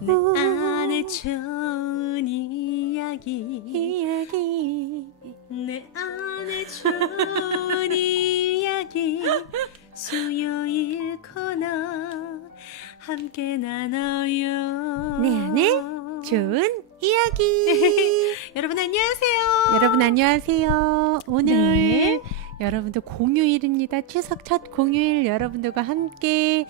내 안에 좋은 이야기 내 안에 좋은 이야기 수요일 코너 함께 나눠요. 내 안에 좋은 이야기. 여러분 안녕하세요. 여러분 안녕하세요. 오늘 네. 여러분들 공휴일입니다. 추석 첫 공휴일 여러분들과 함께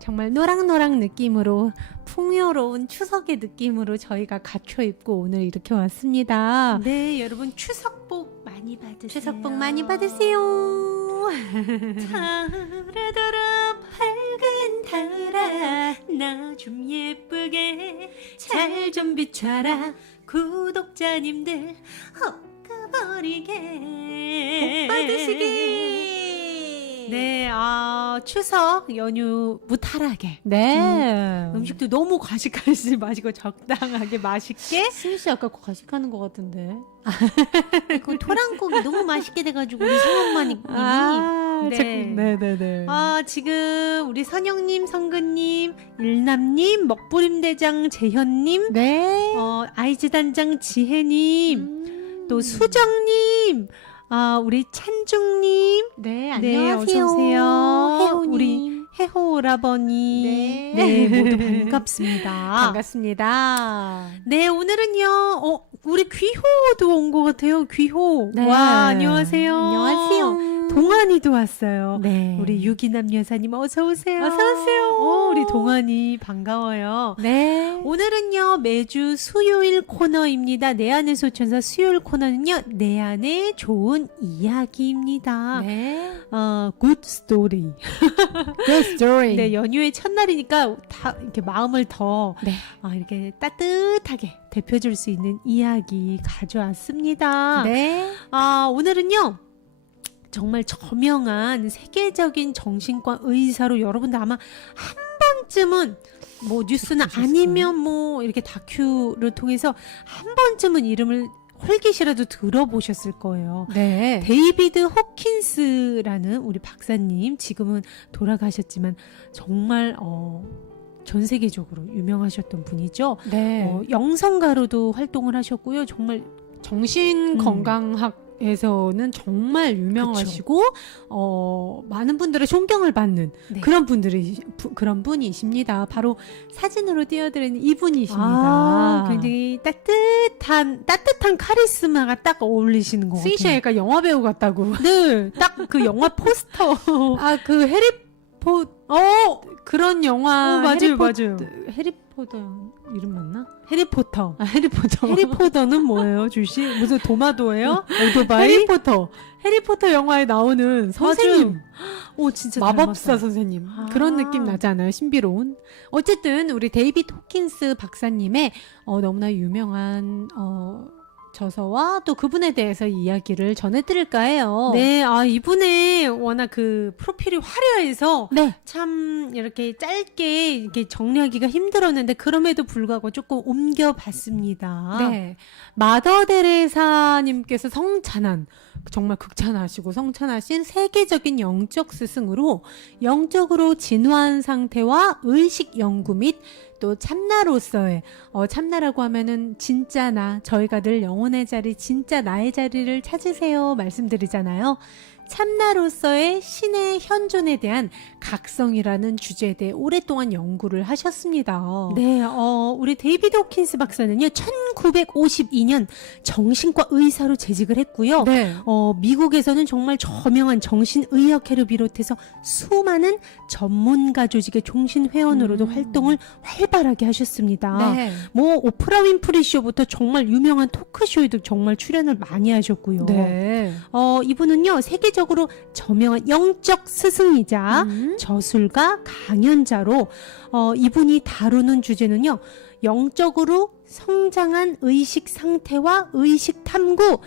정말 노랑노랑 느낌으로 풍요로운 추석의 느낌으로 저희가 갖춰 입고 오늘 이렇게 왔습니다. 네, 여러분 추석 복 많이 받으세요. 추석 복 많이 받으세요. 달아들어 밝은 달아 나 좀 예쁘게 잘 좀 비춰라 구독자님들 헛가버리게 복 받으시기. 네, 추석 연휴 무탈하게 네. 음식도 너무 과식하지 마시고 적당하게 맛있게 수미씨 아까 과식하는 것 같은데. 그 토랑국이 너무 맛있게 돼가지고 우리 성엄마님이 네네네. 지금 우리 선영님, 성근님, 일남님, 먹부림대장 재현님, 네. 아이즈단장 지혜님, 또 수정님, 우리 찬중님, 네, 네, 안녕하세요. 어서오세요. 혜호님. 우리 혜호 오라버니. 네. 모두 반갑습니다. 반갑습니다. 네, 오늘은요, 우리 귀호도 온 것 같아요. 귀호. 네. 와, 안녕하세요. 안녕하세요. 동안이도 왔어요. 네. 우리 유기남 여사님 어서오세요. 어서오세요. 우리 동안이 반가워요. 네. 오늘은요, 매주 수요일 코너입니다. 내 안의 소천사 수요일 코너는요, 내 안의 좋은 이야기입니다. 네. good story. Good story. 네, 연휴의 첫날이니까 다 이렇게 마음을 더 네. 이렇게 따뜻하게 대표줄 수 있는 이야기 가져왔습니다. 네. 오늘은요, 정말 저명한 세계적인 정신과 의사로 여러분들 아마 한 번쯤은 뭐 뉴스나 보셨어요? 아니면 뭐 이렇게 다큐를 통해서 한 번쯤은 이름을 홀깃이라도 들어보셨을 거예요. 네. 데이비드 호킨스라는 우리 박사님, 지금은 돌아가셨지만 정말 전 세계적으로 유명하셨던 분이죠. 네. 영성가로도 활동을 하셨고요. 정말 정신 건강학에서는 정말 유명하시고 많은 분들의 존경을 받는 네. 그런 분이십니다. 바로 사진으로 띄워드리는 이분이십니다. 굉장히 따뜻한 카리스마가 딱 어울리시는 것 같아요. 스위시아 약간 영화 배우 같다고. 네, 딱 그 영화 포스터. 그 그런 영화 맞아요. 해리포터 이름 맞나? 해리포터. 해리포터. 해리포터는 뭐예요, 주시? 무슨 도마도예요? 오토바이? 해리포터 영화에 나오는 선생님. 오, 진짜 마법사 닮았어요. 선생님. 아. 그런 느낌 나지 않아요? 신비로운. 어쨌든 우리 데이비드 호킨스 박사님의 너무나 유명한 저서와 또 그분에 대해서 이야기를 전해드릴까 해요. 네, 이분의 워낙 그 프로필이 화려해서 네. 참 이렇게 짧게 이렇게 정리하기가 힘들었는데 그럼에도 불구하고 조금 옮겨봤습니다. 네. 마더 데레사님께서 정말 극찬하시고 성찬하신 세계적인 영적 스승으로 영적으로 진화한 상태와 의식 연구 및 또 참나로서의 참나라고 하면은 진짜 나, 저희가 늘 영혼의 자리, 진짜 나의 자리를 찾으세요 말씀드리잖아요. 참나로서의 신의 현존에 대한 각성이라는 주제에 대해 오랫동안 연구를 하셨습니다. 네, 우리 데이비드 호킨스 박사는요, 1952년 정신과 의사로 재직을 했고요. 네. 미국에서는 정말 저명한 정신의학회를 비롯해서 수많은 전문가 조직의 종신회원으로도 활동을 활발하게 하셨습니다. 네. 뭐 오프라 윈프리 쇼부터 정말 유명한 토크쇼에도 정말 출연을 많이 하셨고요. 네. 이분은요, 세계적으로 저명한 영적 스승이자 저술가 강연자로 이분이 다루는 주제는요, 영적으로 성장한 의식 상태와 의식 탐구,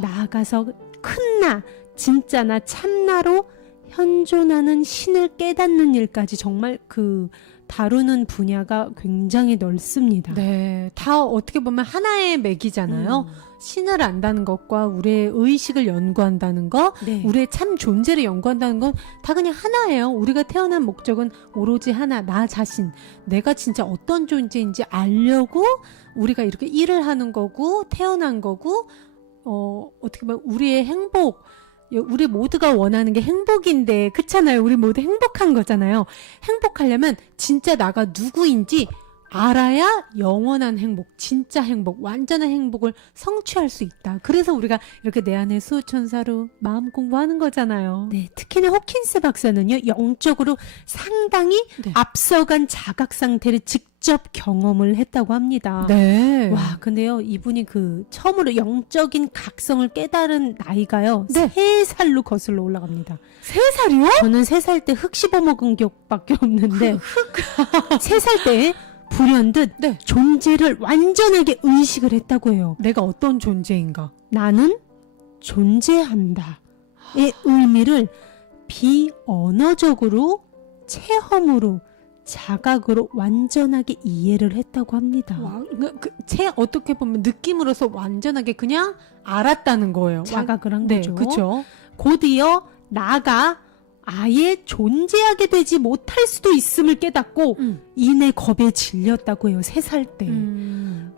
나아가서 큰 나, 진짜 나, 참나로 현존하는 신을 깨닫는 일까지 정말 그 다루는 분야가 굉장히 넓습니다. 네, 다 어떻게 보면 하나의 맥이잖아요. 신을 안다는 것과 우리의 의식을 연구한다는 것, 네. 우리의 참 존재를 연구한다는 건 다 그냥 하나예요. 우리가 태어난 목적은 오로지 하나, 나 자신. 내가 진짜 어떤 존재인지 알려고 우리가 이렇게 일을 하는 거고, 태어난 거고, 어떻게 보면 우리의 행복, 우리 모두가 원하는 게 행복인데, 그렇잖아요. 우리 모두 행복한 거잖아요. 행복하려면 진짜 나가 누구인지 알아야 영원한 행복, 진짜 행복, 완전한 행복을 성취할 수 있다. 그래서 우리가 이렇게 내 안의 수호천사로 마음 공부하는 거잖아요. 네, 특히나 호킨스 박사는요, 영적으로 상당히 네. 앞서간 자각 상태를 직접 경험을 했다고 합니다. 네. 와, 근데요, 이분이 처음으로 영적인 각성을 깨달은 나이가요, 네. 3살로 거슬러 올라갑니다. 3살이요? 저는 3살 때 흙 씹어먹은 기억밖에 없는데, 3살 때 불현듯 네. 존재를 완전하게 의식을 했다고 해요. 내가 어떤 존재인가? 나는 존재한다. 의 의미를 비언어적으로 체험으로 자각으로 완전하게 이해를 했다고 합니다. 어떻게 보면 느낌으로서 완전하게 그냥 알았다는 거예요. 자각을 한 네, 거죠. 그렇죠. 곧이어 나가 아예 존재하게 되지 못할 수도 있음을 깨닫고 이내 겁에 질렸다고 해요. 3살 때.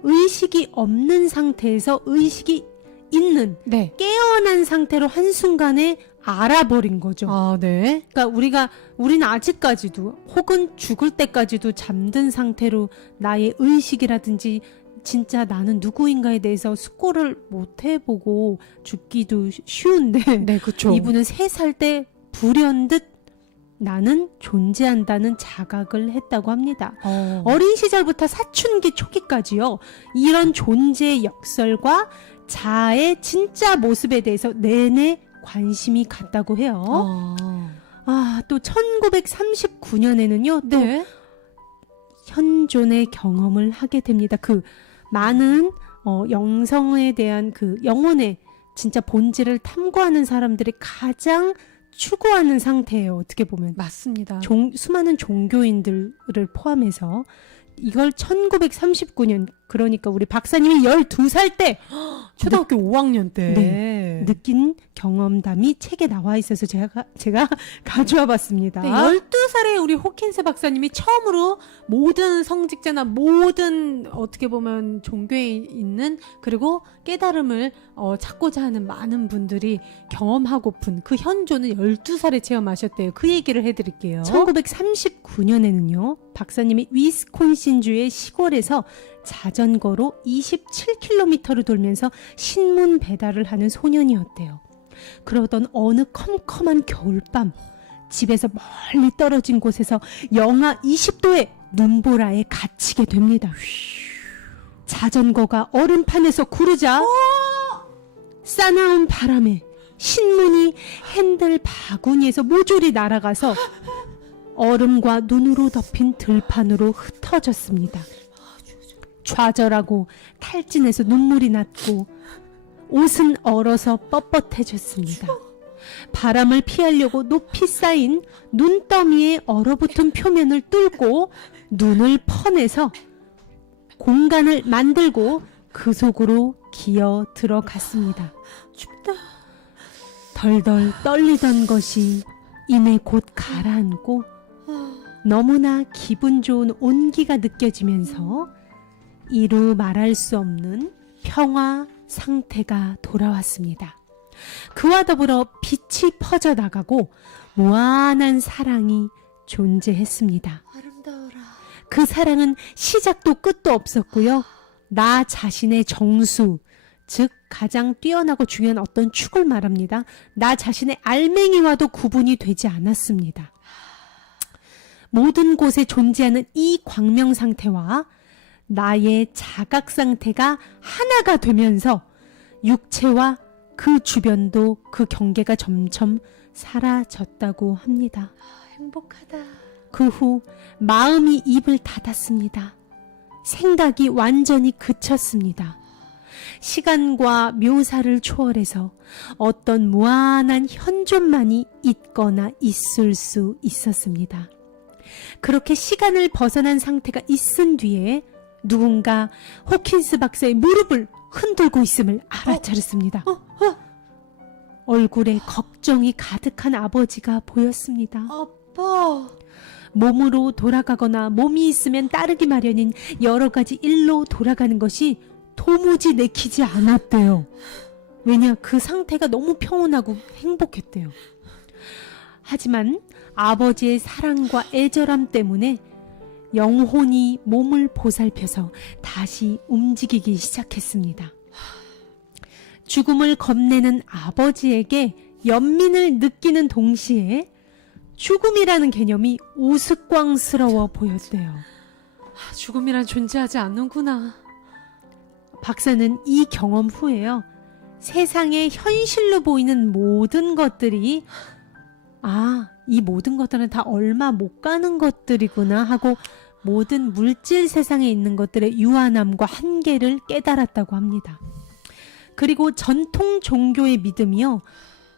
의식이 없는 상태에서 의식이 있는 네. 깨어난 상태로 한순간에 알아버린 거죠. 아, 네. 그러니까 우리는 아직까지도 혹은 죽을 때까지도 잠든 상태로 나의 의식이라든지 진짜 나는 누구인가에 대해서 숙고를 못 해보고 죽기도 쉬운데 네, 그렇죠. 이분은 3살 때 불현듯 나는 존재한다는 자각을 했다고 합니다. 어린 시절부터 사춘기 초기까지요. 이런 존재의 역설과 자아의 진짜 모습에 대해서 내내 관심이 갔다고 해요. 또 1939년에는요. 또 네. 현존의 경험을 하게 됩니다. 많은 영성에 대한 영혼의 진짜 본질을 탐구하는 사람들이 가장 추구하는 상태예요. 어떻게 보면. 맞습니다. 수많은 종교인들을 포함해서 이걸 1939년 그러니까 우리 박사님이 12살 때 초등학교 5학년 때 네. 느낀 경험담이 책에 나와 있어서 제가 가져와 봤습니다. 네, 12살에 우리 호킨스 박사님이 처음으로 모든 성직자나 모든 어떻게 보면 종교에 있는 그리고 깨달음을 찾고자 하는 많은 분들이 경험하고픈 그 현존을 12살에 체험하셨대요. 그 얘기를 해드릴게요. 1939년에는요. 박사님이 위스콘신주의 시골에서 자전거로 27km를 돌면서 신문 배달을 하는 소년이었대요. 그러던 어느 컴컴한 겨울밤 집에서 멀리 떨어진 곳에서 영하 20도의 눈보라에 갇히게 됩니다. 자전거가 얼음판에서 구르자 싸나운 바람에 신문이 핸들 바구니에서 모조리 날아가서 얼음과 눈으로 덮인 들판으로 흩어졌습니다. 좌절하고 탈진해서 눈물이 났고 옷은 얼어서 뻣뻣해졌습니다. 바람을 피하려고 높이 쌓인 눈더미의 얼어붙은 표면을 뚫고 눈을 퍼내서 공간을 만들고 그 속으로 기어 들어갔습니다. 춥다. 덜덜 떨리던 것이 이내 곧 가라앉고 너무나 기분 좋은 온기가 느껴지면서 이루 말할 수 없는 평화 상태가 돌아왔습니다. 그와 더불어 빛이 퍼져나가고 무한한 사랑이 존재했습니다. 아름다워라. 그 사랑은 시작도 끝도 없었고요. 나 자신의 정수, 즉 가장 뛰어나고 중요한 어떤 축을 말합니다. 나 자신의 알맹이와도 구분이 되지 않았습니다. 모든 곳에 존재하는 이 광명 상태와 나의 자각 상태가 하나가 되면서 육체와 그 주변도 그 경계가 점점 사라졌다고 합니다. 행복하다. 그 후 마음이 입을 닫았습니다. 생각이 완전히 그쳤습니다. 시간과 묘사를 초월해서 어떤 무한한 현존만이 있거나 있을 수 있었습니다. 그렇게 시간을 벗어난 상태가 있은 뒤에 누군가 호킨스 박사의 무릎을 흔들고 있음을 알아차렸습니다. 얼굴에 걱정이 가득한 아버지가 보였습니다. 아빠. 몸으로 돌아가거나 몸이 있으면 따르기 마련인 여러 가지 일로 돌아가는 것이 도무지 내키지 않았대요. 왜냐, 그 상태가 너무 평온하고 행복했대요. 하지만 아버지의 사랑과 애절함 때문에 영혼이 몸을 보살펴서 다시 움직이기 시작했습니다. 죽음을 겁내는 아버지에게 연민을 느끼는 동시에 죽음이라는 개념이 우스꽝스러워 보였대요. 죽음이란 존재하지 않는구나. 박사는 이 경험 후에요, 세상에 현실로 보이는 모든 것들이 이 모든 것들은 다 얼마 못 가는 것들이구나 하고 모든 물질 세상에 있는 것들의 유한함과 한계를 깨달았다고 합니다. 그리고 전통 종교의 믿음이요,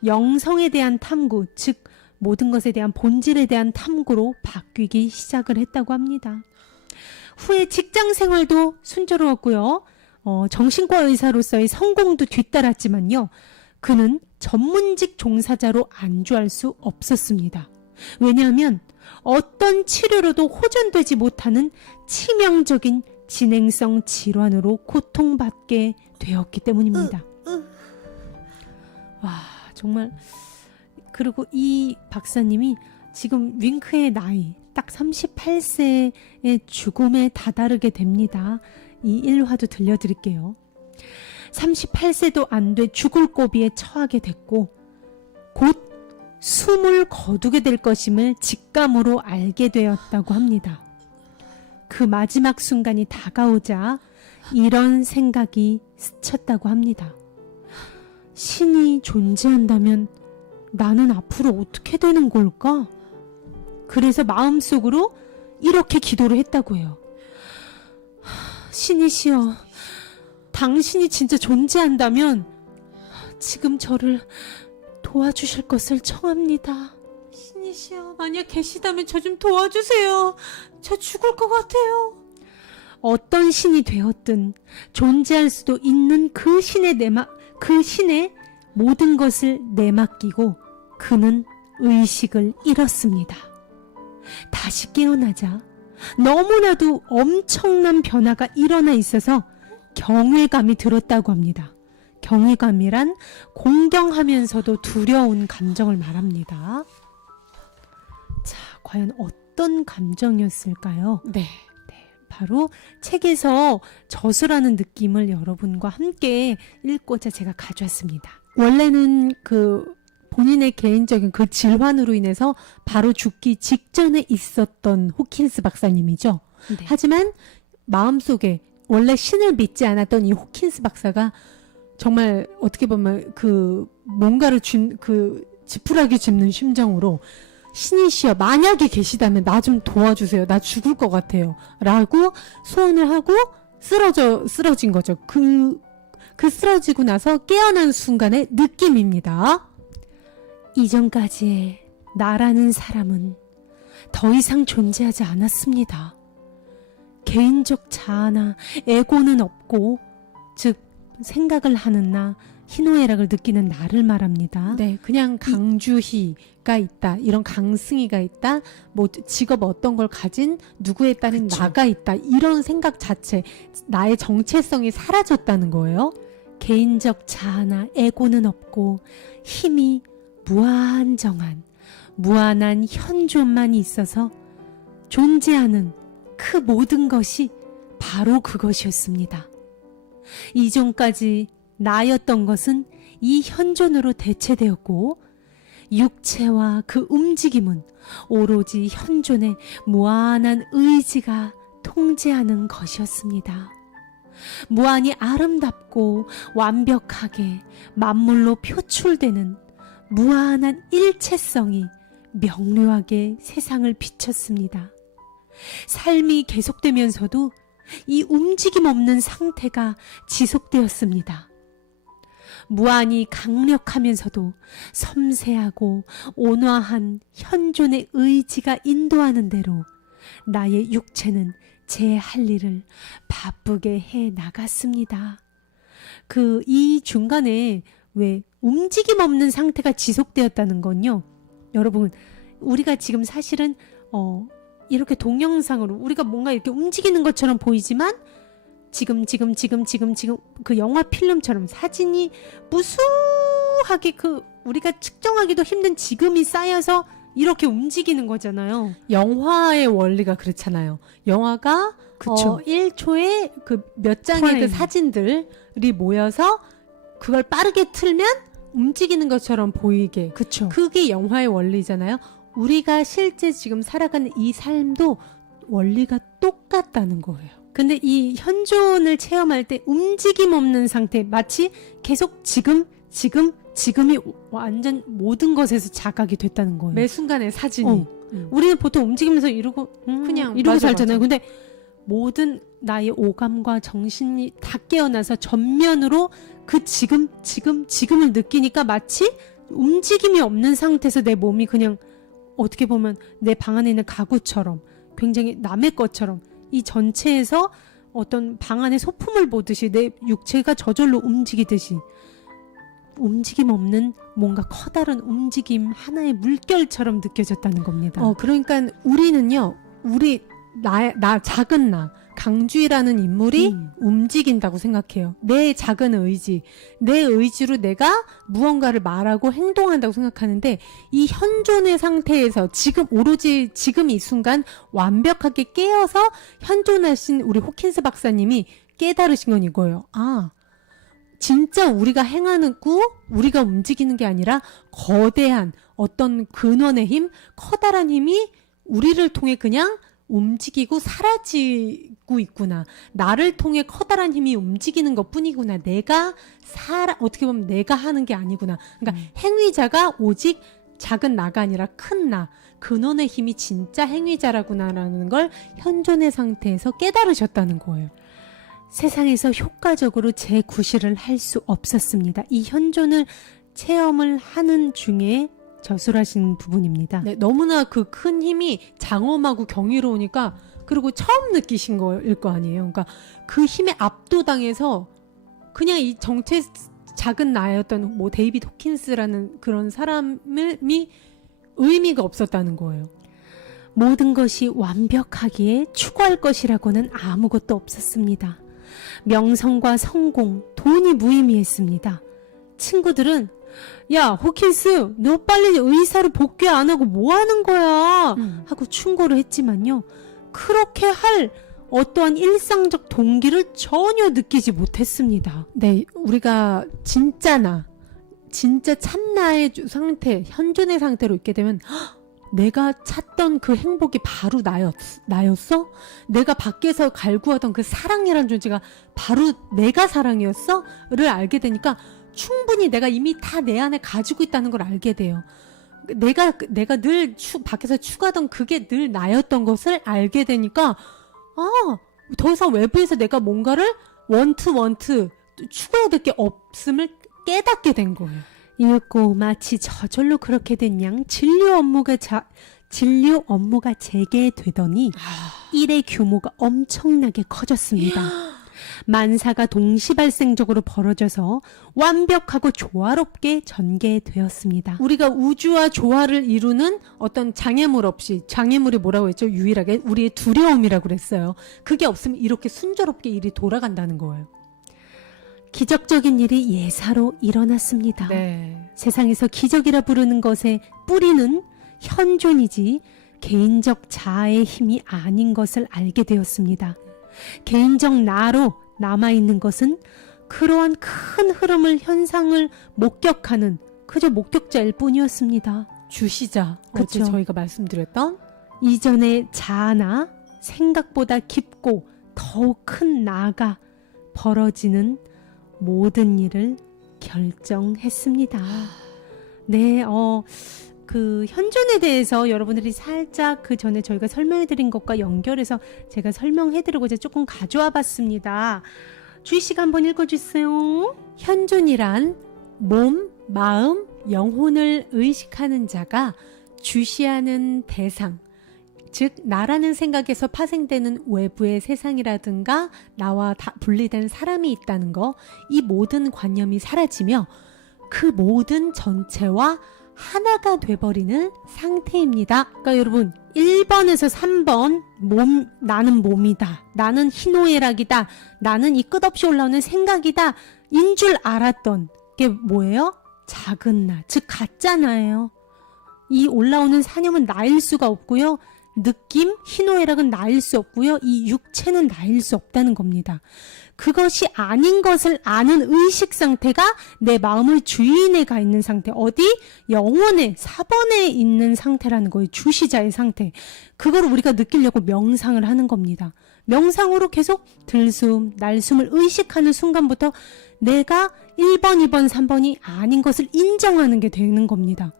영성에 대한 탐구, 즉 모든 것에 대한 본질에 대한 탐구로 바뀌기 시작을 했다고 합니다. 후에 직장 생활도 순조로웠고요. 정신과 의사로서의 성공도 뒤따랐지만요, 그는 전문직 종사자로 안주할 수 없었습니다. 왜냐하면 어떤 치료로도 호전되지 못하는 치명적인 진행성 질환으로 고통받게 되었기 때문입니다. 와, 정말. 그리고 이 박사님이 지금 윙크의 나이 딱 38세의 죽음에 다다르게 됩니다. 이 일화도 들려드릴게요. 38세도 안 돼 죽을 고비에 처하게 됐고 곧 숨을 거두게 될 것임을 직감으로 알게 되었다고 합니다. 그 마지막 순간이 다가오자 이런 생각이 스쳤다고 합니다. 신이 존재한다면 나는 앞으로 어떻게 되는 걸까? 그래서 마음속으로 이렇게 기도를 했다고 해요. 신이시여, 당신이 진짜 존재한다면 지금 저를 도와주실 것을 청합니다. 신이시여, 만약 계시다면 저 좀 도와주세요. 저 죽을 것 같아요. 어떤 신이 되었든 존재할 수도 있는 그 신의 모든 것을 내맡기고 그는 의식을 잃었습니다. 다시 깨어나자 너무나도 엄청난 변화가 일어나 있어서 경외감이 들었다고 합니다. 경외감이란 공경하면서도 두려운 감정을 말합니다. 자, 과연 어떤 감정이었을까요? 네. 바로 책에서 저수라는 느낌을 여러분과 함께 읽고자 제가 가져왔습니다. 원래는 본인의 개인적인 그 질환으로 인해서 바로 죽기 직전에 있었던 호킨스 박사님이죠. 네. 하지만 마음속에 원래 신을 믿지 않았던 이 호킨스 박사가 정말 어떻게 보면 뭔가를 지푸라기 짚는 심정으로 신이시여, 만약에 계시다면 나 좀 도와주세요. 나 죽을 것 같아요. 라고 소원을 하고 쓰러진 거죠. 그 쓰러지고 나서 깨어난 순간의 느낌입니다. 이전까지의 나라는 사람은 더 이상 존재하지 않았습니다. 개인적 자아나 에고는 없고, 즉 생각을 하는 나, 희노애락을 느끼는 나를 말합니다. 네, 그냥 강주희가 있다, 이런 강승희가 있다, 뭐 직업 어떤 걸 가진 누구에 따른 그쵸. 나가 있다, 이런 생각 자체, 나의 정체성이 사라졌다는 거예요. 개인적 자아나 에고는 없고 힘이 무한한 현존만 있어서 존재하는 그 모든 것이 바로 그것이었습니다. 이전까지 나였던 것은 이 현존으로 대체되었고, 육체와 그 움직임은 오로지 현존의 무한한 의지가 통제하는 것이었습니다. 무한히 아름답고 완벽하게 만물로 표출되는 무한한 일체성이 명료하게 세상을 비췄습니다. 삶이 계속되면서도 이 움직임 없는 상태가 지속되었습니다. 무한히 강력하면서도 섬세하고 온화한 현존의 의지가 인도하는 대로 나의 육체는 제 할 일을 바쁘게 해 나갔습니다. 이 중간에 왜 움직임 없는 상태가 지속되었다는 건요. 여러분, 우리가 지금 사실은 이렇게 동영상으로 우리가 뭔가 이렇게 움직이는 것처럼 보이지만 지금 그 영화 필름처럼 사진이 무수하게 우리가 측정하기도 힘든 지금이 쌓여서 이렇게 움직이는 거잖아요. 영화의 원리가 그렇잖아요. 영화가 그쵸. 1초에 몇 장의 프레임. 그 사진들이 모여서 그걸 빠르게 틀면 움직이는 것처럼 보이게. 그쵸. 그게 영화의 원리잖아요. 우리가 실제 지금 살아가는 이 삶도 원리가 똑같다는 거예요. 근데 이 현존을 체험할 때 움직임 없는 상태, 마치 계속 지금이 완전 모든 것에서 자각이 됐다는 거예요. 매 순간의 사진이. 우리는 보통 움직이면서 이러고 그냥 이러고 맞아, 살잖아요. 맞아. 근데 모든 나의 오감과 정신이 다 깨어나서 전면으로 그 지금을 느끼니까 마치 움직임이 없는 상태에서 내 몸이 그냥 어떻게 보면 내 방 안에 있는 가구처럼 굉장히 남의 것처럼 이 전체에서 어떤 방 안에 소품을 보듯이 내 육체가 저절로 움직이듯이 움직임 없는 뭔가 커다란 움직임 하나의 물결처럼 느껴졌다는 겁니다. 그러니까 우리는요, 나 작은 나 강주희라는 인물이 움직인다고 생각해요. 내 작은 의지, 내 의지로 내가 무언가를 말하고 행동한다고 생각하는데, 이 현존의 상태에서 오로지 지금 이 순간 완벽하게 깨어서 현존하신 우리 호킨스 박사님이 깨달으신 건 이거예요. 진짜 우리가 행하는 우리가 움직이는 게 아니라 거대한 어떤 근원의 힘, 커다란 힘이 우리를 통해 그냥 움직이고 사라지고 있구나. 나를 통해 커다란 힘이 움직이는 것 뿐이구나. 어떻게 보면 내가 하는 게 아니구나. 그러니까 행위자가 오직 작은 나가 아니라 큰 나, 근원의 힘이 진짜 행위자라구나라는 걸 현존의 상태에서 깨달으셨다는 거예요. 세상에서 효과적으로 재구실을 할 수 없었습니다. 이 현존을 체험을 하는 중에 저술하신 부분입니다. 네, 너무나 그 큰 힘이 장엄하고 경이로우니까, 그리고 처음 느끼신 거일 거 아니에요. 그러니까 그 힘에 압도당해서 그냥 이 정체 작은 나였던 데이비드 호킨스라는 그런 사람이 의미가 없었다는 거예요. 모든 것이 완벽하기에 추구할 것이라고는 아무것도 없었습니다. 명성과 성공, 돈이 무의미했습니다. 친구들은 야, 호킨스, 너 빨리 의사로 복귀 안 하고 뭐 하는 거야? 하고 충고를 했지만요. 그렇게 할 어떠한 일상적 동기를 전혀 느끼지 못했습니다. 네, 우리가 진짜 참나의 상태, 현존의 상태로 있게 되면 내가 찾던 그 행복이 바로 나였어? 내가 밖에서 갈구하던 그 사랑이란 존재가 바로 내가 사랑이었어? 를 알게 되니까 충분히 내가 이미 다 내 안에 가지고 있다는 걸 알게 돼요. 내가 늘 밖에서 추구하던 그게 늘 나였던 것을 알게 되니까 더 이상 외부에서 내가 뭔가를 추구해야 될 게 없음을 깨닫게 된 거예요. 이윽고 마치 저절로 그렇게 된 양 진료 업무가 재개되더니 일의 규모가 엄청나게 커졌습니다. 만사가 동시발생적으로 벌어져서 완벽하고 조화롭게 전개되었습니다. 우리가 우주와 조화를 이루는 어떤 장애물 없이, 장애물이 뭐라고 했죠? 유일하게 우리의 두려움이라고 그랬어요. 그게 없으면 이렇게 순조롭게 일이 돌아간다는 거예요. 기적적인 일이 예사로 일어났습니다. 네. 세상에서 기적이라 부르는 것의 뿌리는 현존이지 개인적 자아의 힘이 아닌 것을 알게 되었습니다. 개인적 나로 남아있는 것은 그러한 큰 흐름을, 현상을 목격하는 그저 목격자일 뿐이었습니다. 주시자. 그쵸. 어제 저희가 말씀드렸던 이전의 자아나 생각보다 깊고 더욱 큰 나가 벌어지는 모든 일을 결정했습니다. 네, 그 현존에 대해서 여러분들이 살짝 그 전에 저희가 설명해드린 것과 연결해서 제가 설명해드리고자 조금 가져와 봤습니다. 주희 씨가 한번 읽어주세요. 현존이란 몸, 마음, 영혼을 의식하는 자가 주시하는 대상, 즉 나라는 생각에서 파생되는 외부의 세상이라든가 나와 분리된 사람이 있다는 거, 이 모든 관념이 사라지며 그 모든 전체와 하나가 돼버리는 상태입니다. 그러니까 여러분 1번에서 3번 나는 몸이다, 나는 희노애락이다, 나는 이 끝없이 올라오는 생각이다 인 줄 알았던 게 뭐예요? 작은 나, 즉 가짜나예요. 이 올라오는 사념은 나일 수가 없고요, 느낌, 희노애락은 나일 수 없고요, 이 육체는 나일 수 없다는 겁니다. 그것이 아닌 것을 아는 의식 상태가 내 마음의 주인에 가 있는 상태, 어디? 영혼의 4번에 있는 상태라는 거예요. 주시자의 상태. 그걸 우리가 느끼려고 명상을 하는 겁니다. 명상으로 계속 들숨, 날숨을 의식하는 순간부터 내가 1번, 2번, 3번이 아닌 것을 인정하는 게 되는 겁니다.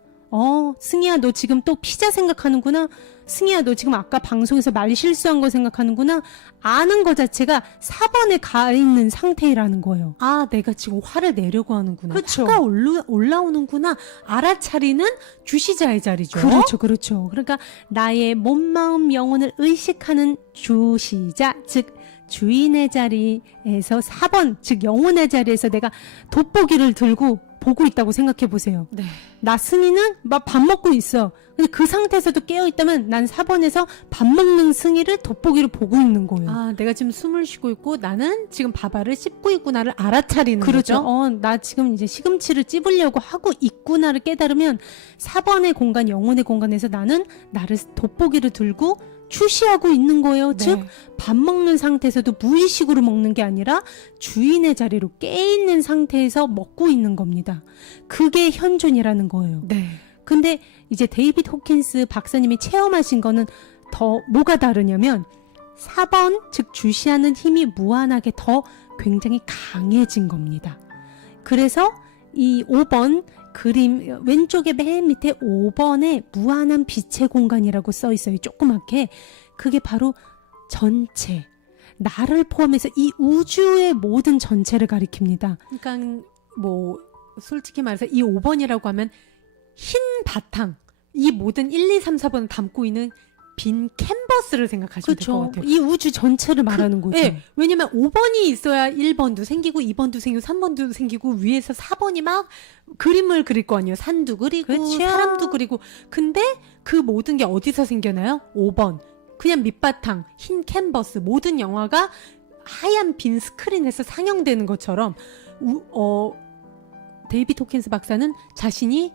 승희야 너 지금 또 피자 생각하는구나. 승희야 너 지금 아까 방송에서 말 실수한 거 생각하는구나. 아는 거 자체가 4번에 가 있는 상태라는 거예요. 아, 내가 지금 화를 내려고 하는구나. 그쵸. 화가 올라오는구나. 알아차리는 주시자의 자리죠. 그렇죠, 그렇죠. 그러니까 나의 몸, 마음, 영혼을 의식하는 주시자, 즉 주인의 자리에서 4번, 즉 영혼의 자리에서 내가 돋보기를 들고 보고 있다고 생각해 보세요. 네. 나 승희는 막 밥 먹고 있어. 근데 그 상태에서도 깨어 있다면 난 4번에서 밥 먹는 승희를 돋보기로 보고 있는 거예요. 아, 내가 지금 숨을 쉬고 있고 나는 지금 밥알을 씹고 있구나를 알아차리는 그렇죠. 거죠. 나 지금 이제 시금치를 찝으려고 하고 있구나를 깨달으면 4번의 공간, 영혼의 공간에서 나는 나를 돋보기를 들고 추시하고 있는 거예요. 네. 즉 밥 먹는 상태에서도 무의식으로 먹는 게 아니라 주인의 자리로 깨있는 상태에서 먹고 있는 겁니다. 그게 현존이라는 거예요. 네. 근데 이제 데이빗 호킨스 박사님이 체험하신 거는 더 뭐가 다르냐면 4번, 즉 주시하는 힘이 무한하게 더 굉장히 강해진 겁니다. 그래서 이 5번 그림 왼쪽에 맨 밑에 5번에 무한한 빛의 공간이라고 써 있어요. 조그맣게. 그게 바로 전체, 나를 포함해서 이 우주의 모든 전체를 가리킵니다. 그러니까 뭐 솔직히 말해서 이 5번이라고 하면 흰 바탕, 이 모든 1, 2, 3, 4번을 담고 있는 빈 캔버스를 생각하시면 될 것 그렇죠. 같아요. 이 우주 전체를 말하는 거죠. 네, 왜냐면 5번이 있어야 1번도 생기고 2번도 생기고 3번도 생기고 위에서 4번이 막 그림을 그릴 거 아니에요. 산도 그리고 그렇죠. 사람도 그리고. 근데 그 모든 게 어디서 생겨나요? 5번. 그냥 밑바탕, 흰 캔버스, 모든 영화가 하얀 빈 스크린에서 상영되는 것처럼 데이빗 호킨스 박사는 자신이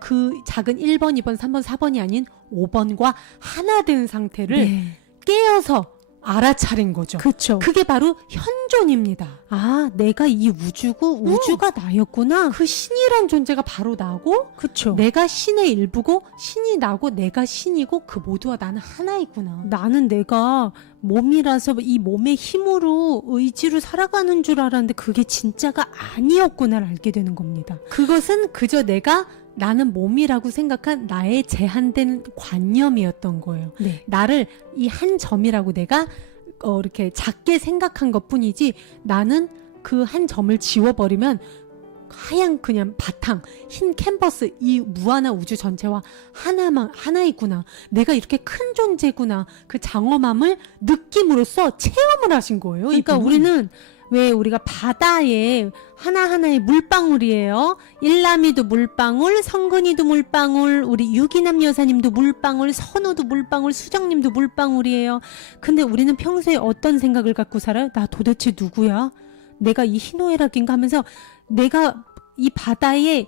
그 작은 1번, 2번, 3번, 4번이 아닌 5번과 하나 된 상태를 네. 깨어서 알아차린 거죠. 그렇죠. 그게 바로 현존입니다. 아, 내가 이 우주고 우주가 나였구나. 그 신이란 존재가 바로 나고 그렇죠. 내가 신의 일부고 신이 나고 내가 신이고 그 모두와 나는 하나이구나. 나는 내가 몸이라서 이 몸의 힘으로 의지로 살아가는 줄 알았는데 그게 진짜가 아니었구나를 알게 되는 겁니다. 그것은 그저 내가 나는 몸이라고 생각한 나의 제한된 관념이었던 거예요. 네. 나를 이 한 점이라고 내가 이렇게 작게 생각한 것뿐이지 나는 그 한 점을 지워버리면 하얀 그냥 바탕, 흰 캔버스, 이 무한한 우주 전체와 하나이구나. 내가 이렇게 큰 존재구나. 그 장엄함을 느낌으로써 체험을 하신 거예요. 그러니까 이분은. 우리는 왜 우리가 바다에 하나하나의 물방울이에요. 일남이도 물방울, 성근이도 물방울, 우리 유기남 여사님도 물방울, 선우도 물방울, 수정님도 물방울이에요. 근데 우리는 평소에 어떤 생각을 갖고 살아요? 나 도대체 누구야? 내가 이 희노애락인가 하면서 내가 이 바다에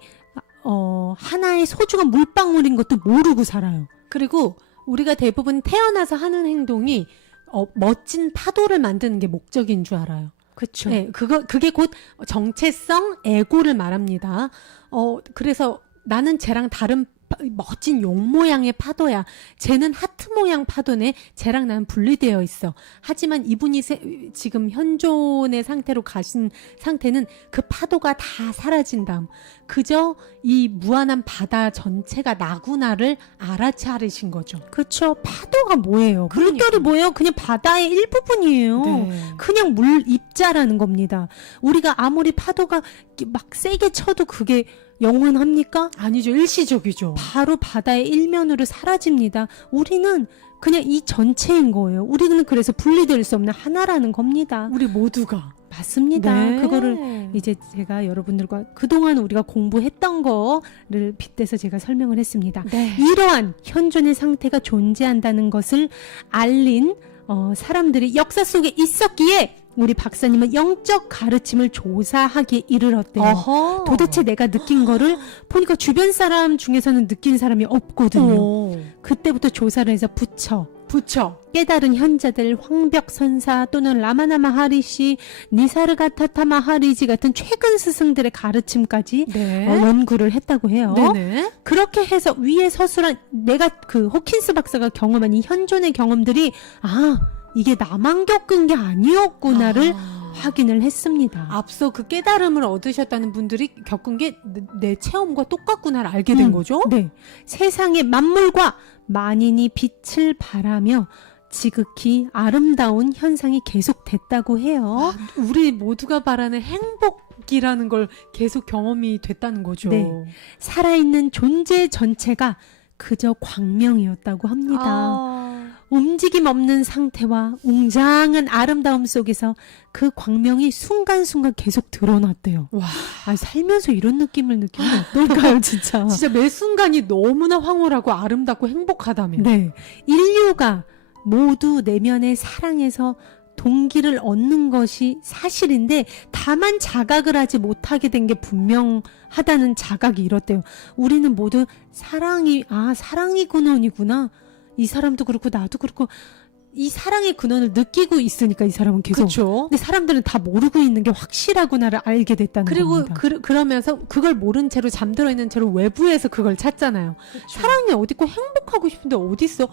하나의 소중한 물방울인 것도 모르고 살아요. 그리고 우리가 대부분 태어나서 하는 행동이 멋진 파도를 만드는 게 목적인 줄 알아요. 그렇죠. 네, 그게 곧 정체성, 에고를 말합니다. 그래서 나는 쟤랑 다른 멋진 용 모양의 파도야. 쟤는 하트 모양 파도네. 쟤랑 나는 분리되어 있어. 하지만 이분이 지금 현존의 상태로 가신 상태는 그 파도가 다 사라진 다음 그저 이 무한한 바다 전체가 나구나를 알아차리신 거죠. 그렇죠. 파도가 뭐예요? 그러니까. 물결이 뭐예요? 그냥 바다의 일부분이에요. 네. 그냥 물 입자라는 겁니다. 우리가 아무리 파도가 막 세게 쳐도 그게 영원합니까? 아니죠. 일시적이죠. 바로 바다의 일면으로 사라집니다. 우리는 그냥 이 전체인 거예요. 우리는 그래서 분리될 수 없는 하나라는 겁니다. 우리 모두가. 맞습니다. 네. 그거를 이제 제가 여러분들과 그동안 우리가 공부했던 거를 빗대서 제가 설명을 했습니다. 네. 이러한 현존의 상태가 존재한다는 것을 알린 사람들이 역사 속에 있었기에 우리 박사님은 영적 가르침을 조사하기에 이르렀대요. 어허. 도대체 내가 느낀 거를 보니까 주변 사람 중에서는 느낀 사람이 없거든요. 오. 그때부터 조사를 해서 부처, 깨달은 현자들, 황벽선사 또는 라마나 마하리시, 니사르가타타 마하리지 같은 최근 스승들의 가르침까지 네. 연구를 했다고 해요. 네네. 그렇게 해서 위에 서술한 내가 그 호킨스 박사가 경험한 이 현존의 경험들이 이게 나만 겪은 게 아니었구나를 확인을 했습니다. 앞서 그 깨달음을 얻으셨다는 분들이 겪은 게 내 체험과 똑같구나를 알게 된 거죠? 네. 세상의 만물과 만인이 빛을 발하며 지극히 아름다운 현상이 계속됐다고 해요. 우리 모두가 바라는 행복이라는 걸 계속 경험이 됐다는 거죠. 네. 살아있는 존재 전체가 그저 광명이었다고 합니다. 움직임 없는 상태와 웅장한 아름다움 속에서 그 광명이 순간순간 계속 드러났대요. 와. 살면서 이런 느낌을 느끼면 어떨까요, 진짜? 진짜 매 순간이 너무나 황홀하고 아름답고 행복하다며. 네. 인류가 모두 내면의 사랑에서 동기를 얻는 것이 사실인데 다만 자각을 하지 못하게 된 게 분명하다는 자각이 이렇대요. 우리는 모두 사랑이 근원이구나. 이 사람도 그렇고 나도 그렇고 이 사랑의 근원을 느끼고 있으니까 이 사람은 계속. 그렇죠. 근데 사람들은 다 모르고 있는 게 확실하구나를 알게 됐다는 그리고 겁니다. 그러면서 그걸 모른 채로 잠들어 있는 채로 외부에서 그걸 찾잖아요. 그렇죠. 사랑이 어딨고 행복하고 싶은데 어딨어?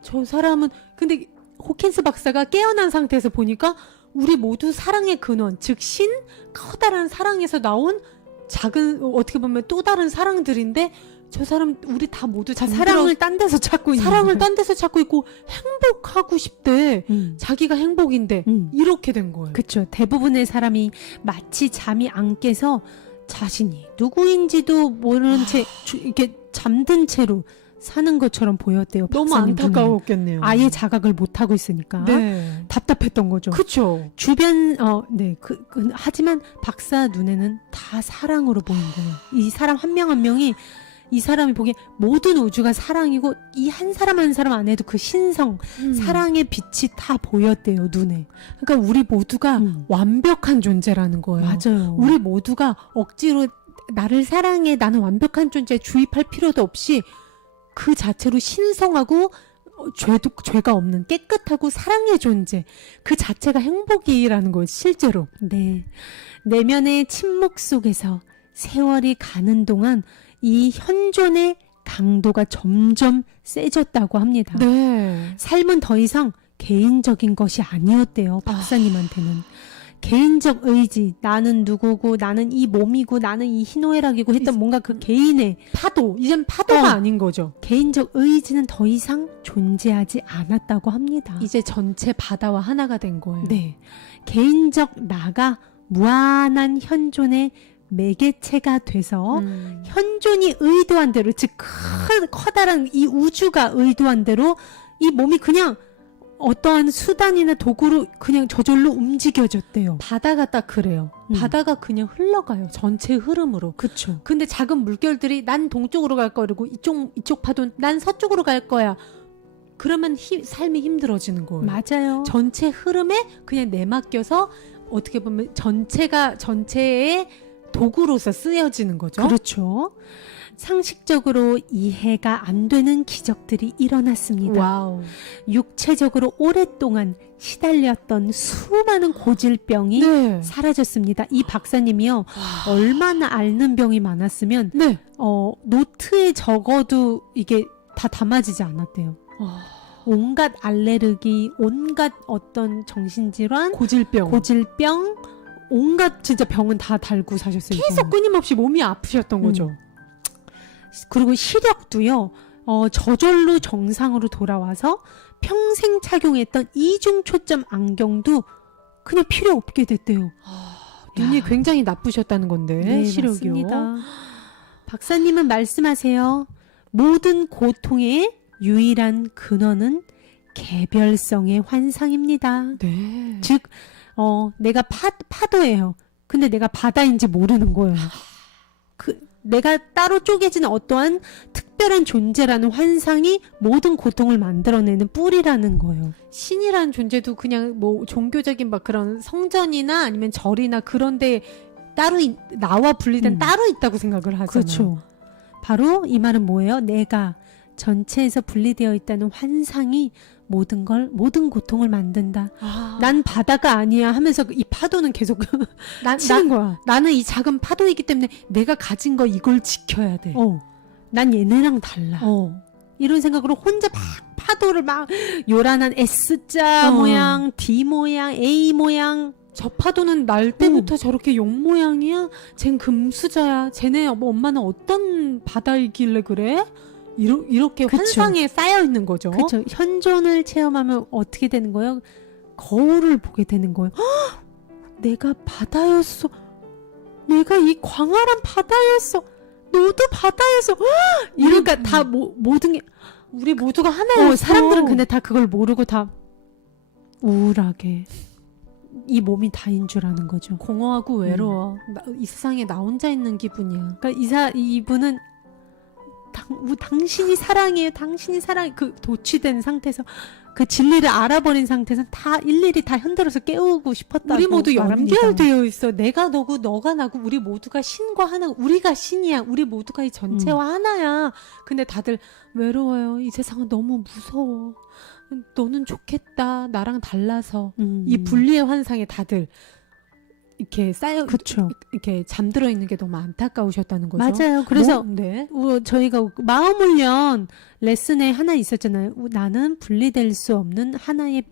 저 사람은 근데 호킨스 박사가 깨어난 상태에서 보니까 우리 모두 사랑의 근원, 즉 신, 커다란 사랑에서 나온 작은 어떻게 보면 또 다른 사랑들인데 저 사람 우리 다 모두 사랑을 딴 데서 찾고 있는 사랑을 딴 데서 찾고 있고 행복하고 싶대. 음. 자기가 행복인데 이렇게 된 거예요. 그렇죠. 대부분의 사람이 마치 잠이 안 깨서 자신이 누구인지도 모르는 채 이렇게 잠든 채로 사는 것처럼 보였대요. 너무 박사님 분은. 안타까웠겠네요. 아예 자각을 못 하고 있으니까 네. 답답했던 거죠. 그쵸. 주변 하지만 박사 눈에는 다 사랑으로 보인 거예요. 이 사람 한 명 한 명이 이 사람이 보기에 모든 우주가 사랑이고 이 한 사람 한 사람 안에도 그 신성, 사랑의 빛이 다 보였대요, 눈에. 그러니까 우리 모두가 완벽한 존재라는 거예요. 맞아요. 우리 모두가 억지로 나를 사랑해, 나는 완벽한 존재에 주입할 필요도 없이 그 자체로 신성하고 죄가 없는 깨끗하고 사랑의 존재, 그 자체가 행복이라는 거예요, 실제로. 네. 내면의 침묵 속에서 세월이 가는 동안 이 현존의 강도가 점점 세졌다고 합니다. 네. 삶은 더 이상 개인적인 것이 아니었대요, 박사님한테는. 개인적 의지, 나는 누구고, 나는 이 몸이고, 나는 이 희노애락이고 했던 뭔가 그 개인의 파도, 이젠 파도가 아닌 거죠. 개인적 의지는 더 이상 존재하지 않았다고 합니다. 이제 전체 바다와 하나가 된 거예요. 네. 개인적 나가 무한한 현존의 매개체가 돼서 현존이 의도한 대로, 즉 커다란 이 우주가 의도한 대로 이 몸이 그냥 어떠한 수단이나 도구로 그냥 저절로 움직여졌대요. 바다가 딱 그래요. 바다가 그냥 흘러가요. 전체 흐름으로. 그쵸. 근데 작은 물결들이 난 동쪽으로 갈 거야. 그리고 이쪽 파도는 난 서쪽으로 갈 거야. 그러면 삶이 힘들어지는 거예요. 맞아요. 전체 흐름에 그냥 내맡겨서 어떻게 보면 전체의 도구로서 쓰여지는 거죠. 그렇죠. 상식적으로 이해가 안 되는 기적들이 일어났습니다. 와우. 육체적으로 오랫동안 시달렸던 수많은 고질병이 네. 사라졌습니다. 이 박사님이요, 얼마나 앓는 병이 많았으면 네. 노트에 적어도 이게 다 담아지지 않았대요. 온갖 알레르기, 온갖 어떤 정신질환, 고질병. 고질병, 온갖 진짜 병은 다 달고 사셨어요. 계속 이분은. 끊임없이 몸이 아프셨던 거죠. 그리고 시력도요, 저절로 정상으로 돌아와서 평생 착용했던 이중 초점 안경도 그냥 필요 없게 됐대요. 눈이 야. 굉장히 나쁘셨다는 건데 네, 시력이요. 맞습니다. 박사님은 말씀하세요. 모든 고통의 유일한 근원은 개별성의 환상입니다. 네. 즉, 내가 파도예요. 근데 내가 바다인지 모르는 거예요. 내가 따로 쪼개지는 어떠한 특별한 존재라는 환상이 모든 고통을 만들어내는 뿌리라는 거예요. 신이란 존재도 그냥 뭐 종교적인 막 그런 성전이나 아니면 절이나 그런데 따로 나와 분리된 따로 있다고 생각을 하잖아요. 그렇죠. 바로 이 말은 뭐예요? 내가 전체에서 분리되어 있다는 환상이 모든 고통을 만든다. 난 바다가 아니야 하면서 이 파도는 계속 치는 거야. 나는 이 작은 파도이기 때문에 내가 가진 거 이걸 지켜야 돼. 난 얘네랑 달라. 이런 생각으로 혼자 막 파도를 막 요란한 S자 모양, D 모양, A 모양. 저 파도는 날 때부터 저렇게 용 모양이야? 쟨 금수저야. 쟤네 엄마는 어떤 바다이길래 그래? 이렇게 그쵸. 환상에 쌓여 있는 거죠. 그렇죠. 현존을 체험하면 어떻게 되는 거예요? 거울을 보게 되는 거예요. 헉! 내가 바다였어. 내가 이 광활한 바다였어. 너도 바다였어. 헉! 이러니까 다 모든 게 우리 모두가 하나였어. 사람들은 근데 다 그걸 모르고 다 우울하게 이 몸이 다인 줄 아는 거죠. 공허하고 외로워. 이 세상에 나 혼자 있는 기분이야. 그러니까 이분은 당신이 사랑이에요. 당신이 사랑. 그 도취된 상태에서 그 진리를 알아버린 상태에서 다 일일이 다 흔들어서 깨우고 싶었다고 우리 모두 말합니다. 연결되어 있어. 내가 너고 너가 나고 우리 모두가 신과 하나. 우리가 신이야. 우리 모두가 이 전체와 하나야. 근데 다들 외로워요. 이 세상은 너무 무서워. 너는 좋겠다. 나랑 달라서. 이 분리의 환상에 다들 이렇게 그쵸. 이렇게 잠들어 있는 게 너무 안타까우셨다는 거죠. 맞아요. 그래서 네. 저희가 마음훈련 레슨에 하나 있었잖아요. 나는 분리될 수 없는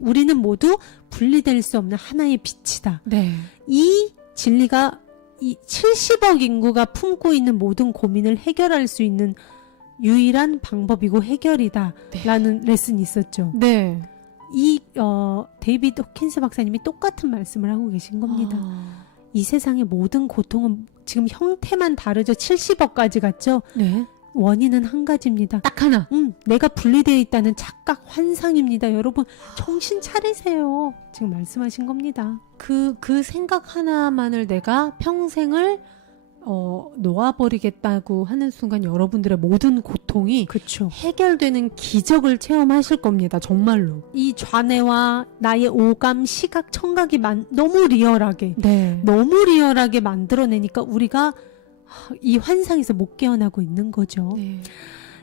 우리는 모두 분리될 수 없는 하나의 빛이다. 네. 이 진리가 이 70억 인구가 품고 있는 모든 고민을 해결할 수 있는 유일한 방법이고 해결이다. 라는 레슨이 있었죠. 네. 데이비드 호킨스 박사님이 똑같은 말씀을 하고 계신 겁니다. 이 세상의 모든 고통은 지금 형태만 다르죠. 70억까지 갔죠. 네. 원인은 한 가지입니다. 딱 하나. 내가 분리되어 있다는 착각 환상입니다. 여러분 정신 차리세요. 지금 말씀하신 겁니다. 그 생각 하나만을 내가 평생을 놓아버리겠다고 하는 순간 여러분들의 모든 고통이 그렇죠. 해결되는 기적을 체험하실 겁니다. 정말로. 이 좌뇌와 나의 오감, 시각, 청각이 너무 리얼하게 네. 너무 리얼하게 만들어내니까 우리가 이 환상에서 못 깨어나고 있는 거죠. 네.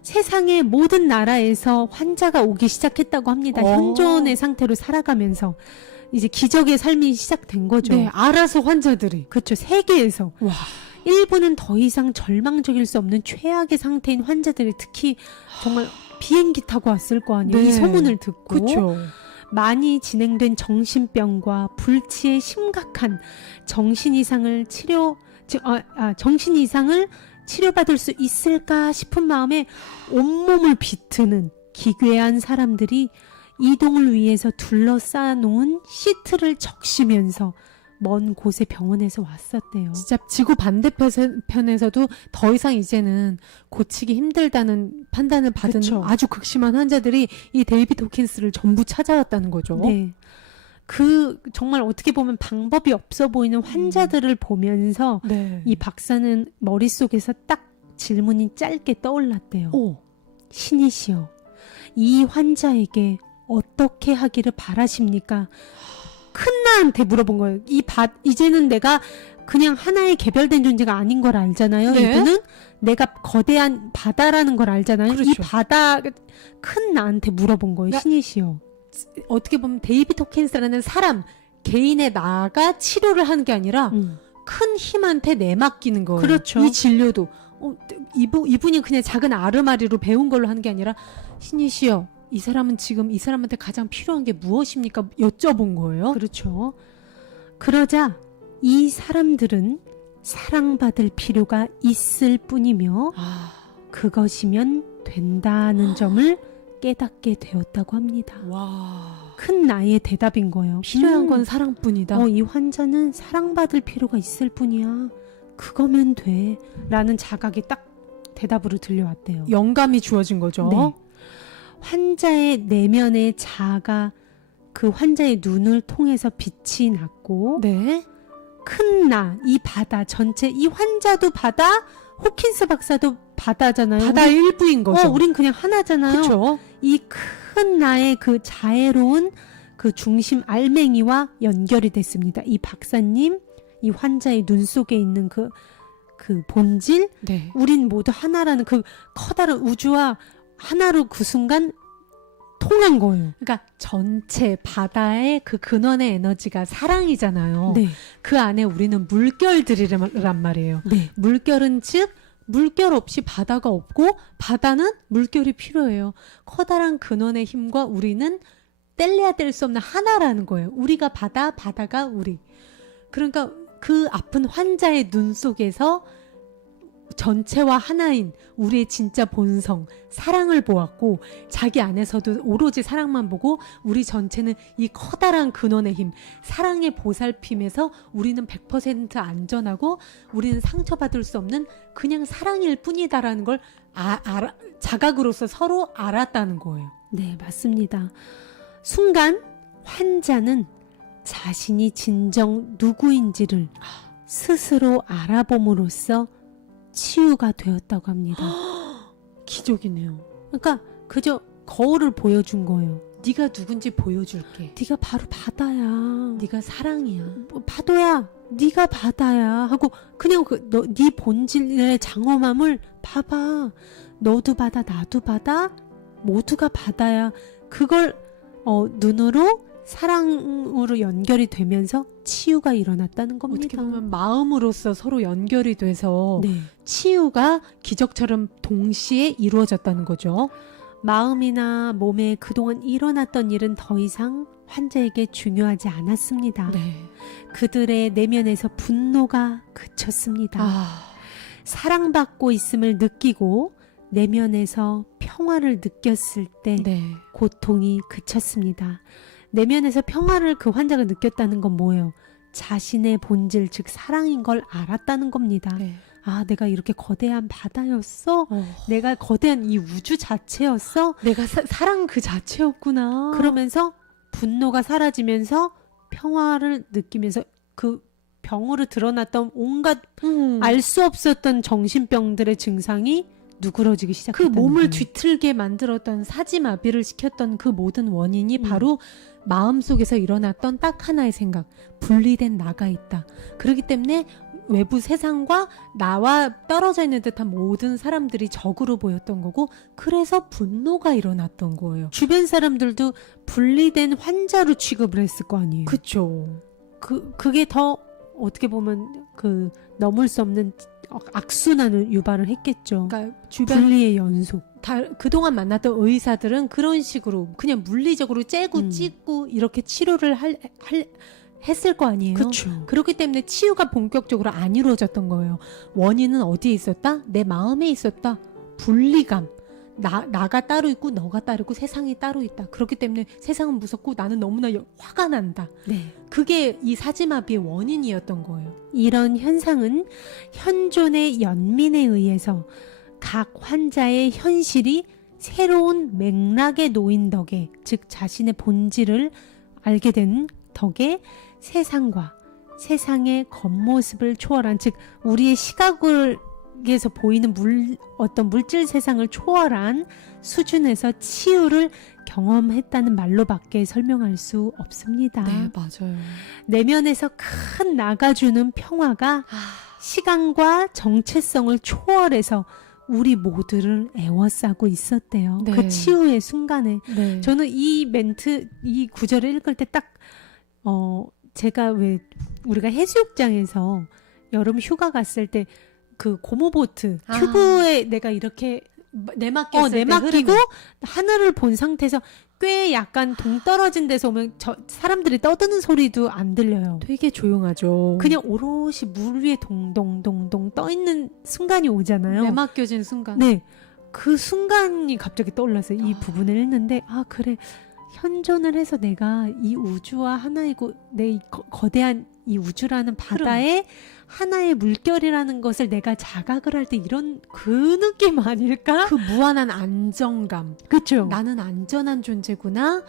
세상의 모든 나라에서 환자가 오기 시작했다고 합니다. 현존의 상태로 살아가면서 이제 기적의 삶이 시작된 거죠. 네, 알아서 환자들이. 그렇죠. 세계에서. 와. 일부는 더 이상 절망적일 수 없는 최악의 상태인 환자들이 특히 정말 비행기 타고 왔을 거 아니에요. 네. 이 소문을 듣고. 그렇죠. 많이 진행된 정신병과 불치의 심각한 정신 이상을 치료받을 수 있을까 싶은 마음에 온몸을 비트는 기괴한 사람들이 이동을 위해서 둘러싸 놓은 시트를 적시면서 먼 곳의 병원에서 왔었대요. 진짜 지구 반대편에서도 더 이상 이제는 고치기 힘들다는 판단을 받은 그쵸. 아주 극심한 환자들이 이 데이비드 호킨스를 전부 찾아왔다는 거죠. 네. 정말 어떻게 보면 방법이 없어 보이는 환자들을 보면서 네. 이 박사는 머릿속에서 딱 질문이 짧게 떠올랐대요. 신이시여, 이 환자에게 어떻게 하기를 바라십니까? 큰 나한테 물어본 거예요. 이제는 내가 그냥 하나의 개별된 존재가 아닌 걸 알잖아요. 네. 이분은 내가 거대한 바다라는 걸 알잖아요. 그렇죠. 이 바다 큰 나한테 물어본 거예요. 그러니까 신이시여. 어떻게 보면 데이비드 호킨스라는 사람 개인의 나가 치료를 하는 게 아니라 큰 힘한테 내맡기는 거예요. 그렇죠. 이 진료도 이분이 그냥 작은 아르마리로 배운 걸로 하는 게 아니라 신이시여 이 사람은 지금 이 사람한테 가장 필요한 게 무엇입니까? 여쭤본 거예요. 그렇죠. 그러자 이 사람들은 사랑받을 필요가 있을 뿐이며 그것이면 된다는 점을 깨닫게 되었다고 합니다. 와. 큰 나의 대답인 거예요. 필요한 건 사랑뿐이다. 이 환자는 사랑받을 필요가 있을 뿐이야. 그거면 돼. 라는 자각이 딱 대답으로 들려왔대요. 영감이 주어진 거죠. 네. 환자의 내면의 자아가 그 환자의 눈을 통해서 빛이 났고 네. 큰 나, 이 바다 전체, 이 환자도 바다, 호킨스 박사도 바다잖아요. 바다의 일부인 거죠. 우린 그냥 하나잖아요. 그렇죠. 이 큰 나의 그 자애로운 그 중심 알맹이와 연결이 됐습니다. 이 박사님, 이 환자의 눈 속에 있는 그 본질, 네. 우린 모두 하나라는 그 커다란 우주와 하나로 그 순간 통한 거예요. 그러니까 전체 바다의 그 근원의 에너지가 사랑이잖아요. 네. 그 안에 우리는 물결들이란 말이에요. 네. 물결은 즉 물결 없이 바다가 없고 바다는 물결이 필요해요. 커다란 근원의 힘과 우리는 뗄래야 뗄 수 없는 하나라는 거예요. 우리가 바다, 바다가 우리. 그러니까 그 아픈 환자의 눈 속에서 전체와 하나인 우리의 진짜 본성, 사랑을 보았고 자기 안에서도 오로지 사랑만 보고 우리 전체는 이 커다란 근원의 힘, 사랑의 보살핌에서 우리는 100% 안전하고 우리는 상처받을 수 없는 그냥 사랑일 뿐이다라는 걸 자각으로서 서로 알았다는 거예요. 네, 맞습니다. 순간 환자는 자신이 진정 누구인지를 스스로 알아봄으로써 치유가 되었다고 합니다. 기적이네요. 그러니까 그저 거울을 보여준 거예요. 네가 누군지 보여줄게. 네가 바로 바다야. 네가 사랑이야. 파도야. 네가 바다야 하고 그냥 네 본질의 장엄함을 봐봐. 너도 바다, 나도 바다, 모두가 바다야. 그걸 눈으로 사랑으로 연결이 되면서 치유가 일어났다는 겁니다. 어떻게 보면 마음으로서 서로 연결이 돼서 네. 치유가 기적처럼 동시에 이루어졌다는 거죠. 마음이나 몸에 그동안 일어났던 일은 더 이상 환자에게 중요하지 않았습니다. 네. 그들의 내면에서 분노가 그쳤습니다. 사랑받고 있음을 느끼고 내면에서 평화를 느꼈을 때 네. 고통이 그쳤습니다. 내면에서 평화를 그 환자가 느꼈다는 건 뭐예요? 자신의 본질, 즉 사랑인 걸 알았다는 겁니다. 네. 내가 이렇게 거대한 바다였어? 내가 거대한 이 우주 자체였어? 내가 사랑 그 자체였구나. 그러면서 분노가 사라지면서 평화를 느끼면서 그 병으로 드러났던 온갖 알 수 없었던 정신병들의 증상이 누그러지기 그 시작했다는 몸을 거예요. 뒤틀게 만들었던 사지마비를 시켰던 그 모든 원인이 바로 마음속에서 일어났던 딱 하나의 생각, 분리된 나가 있다. 그렇기 때문에 외부 세상과 나와 떨어져 있는 듯한 모든 사람들이 적으로 보였던 거고, 그래서 분노가 일어났던 거예요. 주변 사람들도 분리된 환자로 취급을 했을 거 아니에요. 그쵸. 그게 더 어떻게 보면 그 넘을 수 없는 악순환을 유발을 했겠죠. 그러니까 주변 분리의 연속. 그동안 만났던 의사들은 그런 식으로 그냥 물리적으로 째고 찢고 이렇게 치료를 했을 거 아니에요. 그렇죠. 그렇기 때문에 치유가 본격적으로 안 이루어졌던 거예요. 원인은 어디에 있었다? 내 마음에 있었다. 분리감. 나가 따로 있고 너가 따로 있고 세상이 따로 있다. 그렇기 때문에 세상은 무섭고 나는 너무나 화가 난다. 네. 그게 이 사지마비의 원인이었던 거예요. 이런 현상은 현존의 연민에 의해서 각 환자의 현실이 새로운 맥락에 놓인 덕에, 즉 자신의 본질을 알게 된 덕에 세상과 세상의 겉모습을 초월한, 즉 우리의 시각에서 보이는 어떤 물질 세상을 초월한 수준에서 치유를 경험했다는 말로밖에 설명할 수 없습니다. 맞아요. 내면에서 큰 나가주는 평화가 시간과 정체성을 초월해서 우리 모두를 애워싸고 있었대요. 네. 그 치유의 순간에. 네. 저는 이 멘트, 이 구절을 읽을 때 딱, 제가 왜, 우리가 해수욕장에서 여름 휴가 갔을 때 그 고무보트, 아. 튜브에 내가 이렇게 내맡겼을 때 내맡기고 흐름을. 하늘을 본 상태에서 꽤 약간 동떨어진 데서 오면 사람들이 떠드는 소리도 안 들려요. 되게 조용하죠. 그냥 오롯이 물 위에 동동동동 떠 있는 순간이 오잖아요. 내맡겨진 순간. 네. 그 순간이 갑자기 떠올라서 이 아. 부분을 읽는데, 아, 그래. 현존을 해서 내가 이 우주와 하나이고, 내 이 거대한 이 우주라는 바다에 하나의 물결이라는 것을 내가 자각을 할 때 이런 그 느낌 아닐까? 그 무한한 안정감. 그쵸? 나는 안전한 존재구나.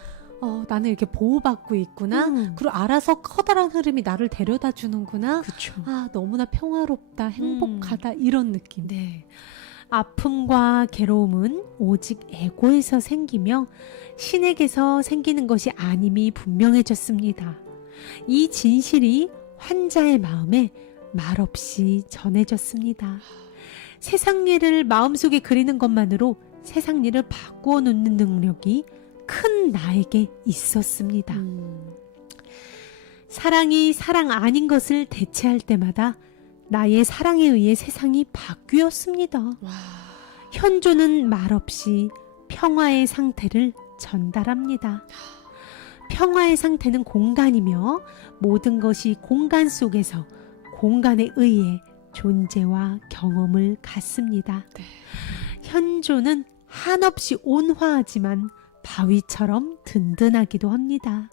나는 이렇게 보호받고 있구나. 그리고 알아서 커다란 흐름이 나를 데려다 주는구나. 그쵸. 아, 너무나 평화롭다, 행복하다, 이런 느낌. 네. 아픔과 괴로움은 오직 에고에서 생기며 신에게서 생기는 것이 아님이 분명해졌습니다. 이 진실이 환자의 마음에 말없이 전해졌습니다. 세상 일을 마음속에 그리는 것만으로 세상 일을 바꾸어 놓는 능력이 큰 나에게 있었습니다. 사랑이 사랑 아닌 것을 대체할 때마다 나의 사랑에 의해 세상이 바뀌었습니다. 와. 현존은 말없이 평화의 상태를 전달합니다. 평화의 상태는 공간이며 모든 것이 공간 속에서 공간에 의해 존재와 경험을 갖습니다. 네. 현존은 한없이 온화하지만 바위처럼 든든하기도 합니다.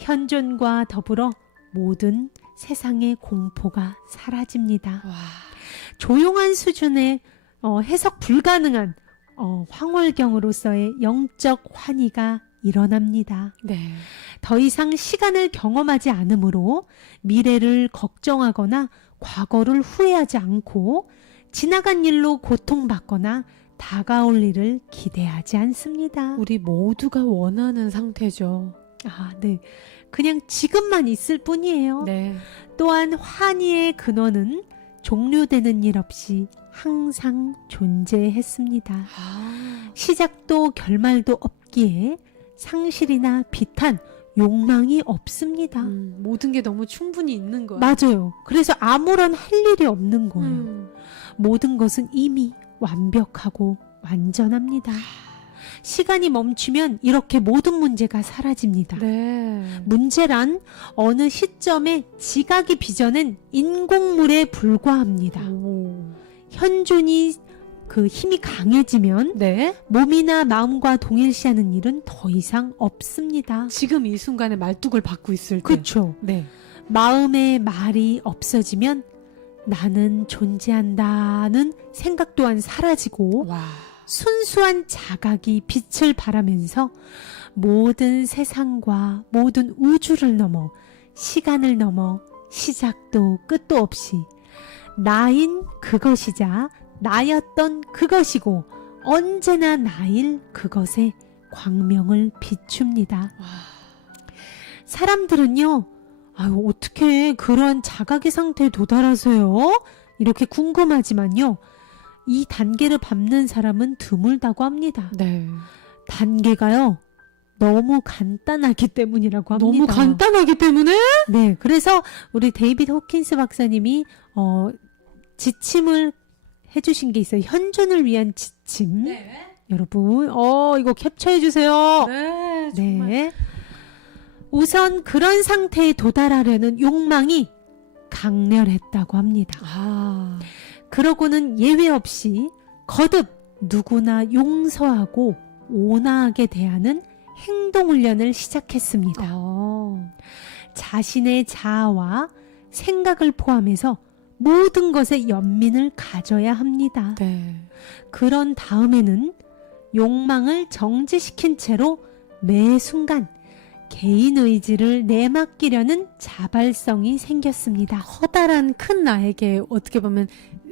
현존과 더불어 모든 세상의 공포가 사라집니다. 와. 조용한 수준의 해석 불가능한 황홀경으로서의 영적 환희가 일어납니다. 네. 더 이상 시간을 경험하지 않으므로 미래를 걱정하거나 과거를 후회하지 않고 지나간 일로 고통받거나 다가올 일을 기대하지 않습니다. 우리 모두가 원하는 상태죠. 아, 네. 그냥 지금만 있을 뿐이에요. 네. 또한 환희의 근원은 종료되는 일 없이 항상 존재했습니다. 아. 시작도 결말도 없기에 상실이나 비탄, 욕망이 없습니다. 모든 게 너무 충분히 있는 거예요. 맞아요. 그래서 아무런 할 일이 없는 거예요. 음. 모든 것은 이미 완벽하고 완전합니다. 시간이 멈추면 이렇게 모든 문제가 사라집니다. 네. 문제란 어느 시점에 지각이 빚어낸 인공물에 불과합니다. 오. 현존이 그 힘이 강해지면 네. 몸이나 마음과 동일시하는 일은 더 이상 없습니다. 지금 이 순간에 말뚝을 받고 있을 때. 그렇죠. 네. 마음의 말이 없어지면 나는 존재한다는 생각 또한 사라지고 와. 순수한 자각이 빛을 발하면서 모든 세상과 모든 우주를 넘어 시간을 넘어 시작도 끝도 없이 나인 그것이자 나였던 그것이고 언제나 나일 그것에 광명을 비춥니다. 와. 사람들은요, 아유, 어떻게 그런 자각의 상태에 도달하세요? 이렇게 궁금하지만요, 이 단계를 밟는 사람은 드물다고 합니다. 네. 단계가요, 너무 간단하기 때문이라고 합니다. 너무 간단하기 때문에? 네, 그래서 우리 데이비드 호킨스 박사님이 지침을 해주신 게 있어요. 현존을 위한 지침. 네. 여러분, 이거 캡처해 주세요. 네. 정말. 네. 우선 그런 상태에 도달하려는 욕망이 강렬했다고 합니다. 아. 그러고는 예외 없이 거듭 누구나 용서하고 온화하게 대하는 행동 훈련을 시작했습니다. 자신의 자아와 생각을 포함해서 모든 것에 연민을 가져야 합니다. 네. 그런 다음에는 욕망을 정지시킨 채로 매 순간 개인 의지를 내맡기려는 자발성이 생겼습니다. 커다란 큰 나에게 어떻게 보면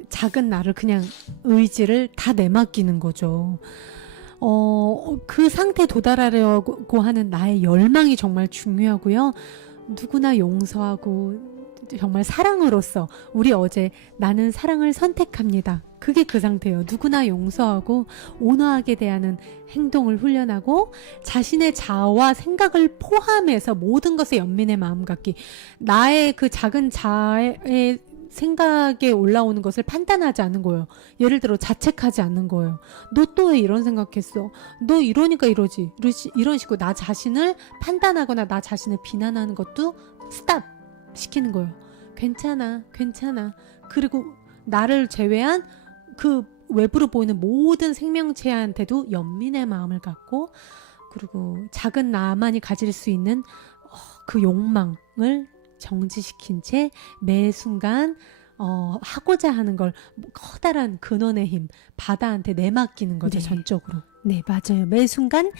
작은 나를 그냥 의지를 다 내맡기는 거죠. 그 상태에 도달하려고 하는 나의 열망이 정말 중요하고요. 누구나 용서하고 정말 사랑으로서 우리 어제 나는 사랑을 선택합니다. 그게 그 상태예요. 누구나 용서하고 온화하게 대하는 행동을 훈련하고 자신의 자아와 생각을 포함해서 모든 것에 연민의 마음 갖기. 나의 그 작은 자아의 생각에 올라오는 것을 판단하지 않는 거예요. 예를 들어 자책하지 않는 거예요. 너 또 왜 이런 생각했어? 너 이러니까 이러지. 이런 식으로 나 자신을 판단하거나 나 자신을 비난하는 것도 스탑 시키는 거예요. 괜찮아, 괜찮아. 그리고 나를 제외한 그 외부로 보이는 모든 생명체한테도 연민의 마음을 갖고, 그리고 작은 나만이 가질 수 있는 그 욕망을 정지시킨 채 매 순간 하고자 하는 걸 커다란 근원의 힘, 바다한테 내맡기는 거죠. 네. 전적으로. 네, 맞아요. 매 순간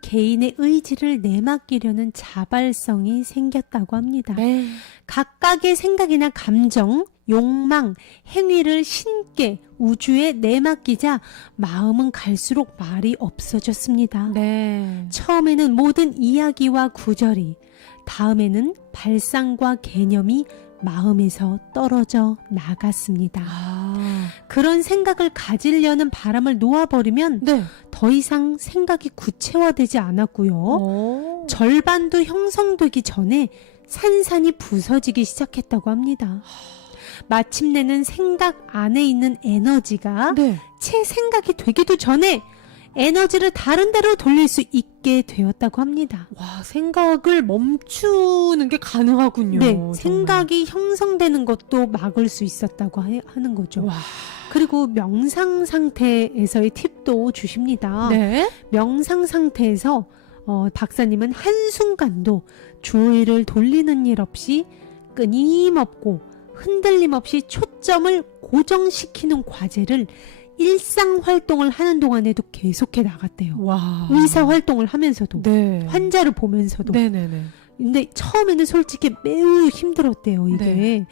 개인의 의지를 내맡기려는 자발성이 생겼다고 합니다. 네. 각각의 생각이나 감정, 욕망, 행위를 신께 우주에 내맡기자 마음은 갈수록 말이 없어졌습니다. 네. 처음에는 모든 이야기와 구절이, 다음에는 발상과 개념이 마음에서 떨어져 나갔습니다. 그런 생각을 가지려는 바람을 놓아버리면 네. 더 이상 생각이 구체화되지 않았고요. 절반도 형성되기 전에 산산이 부서지기 시작했다고 합니다. 마침내는 생각 안에 있는 에너지가 네. 채 생각이 되기도 전에 에너지를 다른 데로 돌릴 수 있게 되었다고 합니다. 와, 생각을 멈추는 게 가능하군요. 네, 정말. 생각이 형성되는 것도 막을 수 있었다고 하는 거죠. 와. 그리고 명상 상태에서의 팁도 주십니다. 네. 명상 상태에서 박사님은 한순간도 주의를 돌리는 일 없이 끊임없고 흔들림 없이 초점을 고정시키는 과제를 일상 활동을 하는 동안에도 계속해 나갔대요. 와. 의사 활동을 하면서도, 네. 환자를 보면서도. 네네네. 근데 처음에는 솔직히 매우 힘들었대요, 이게. 네.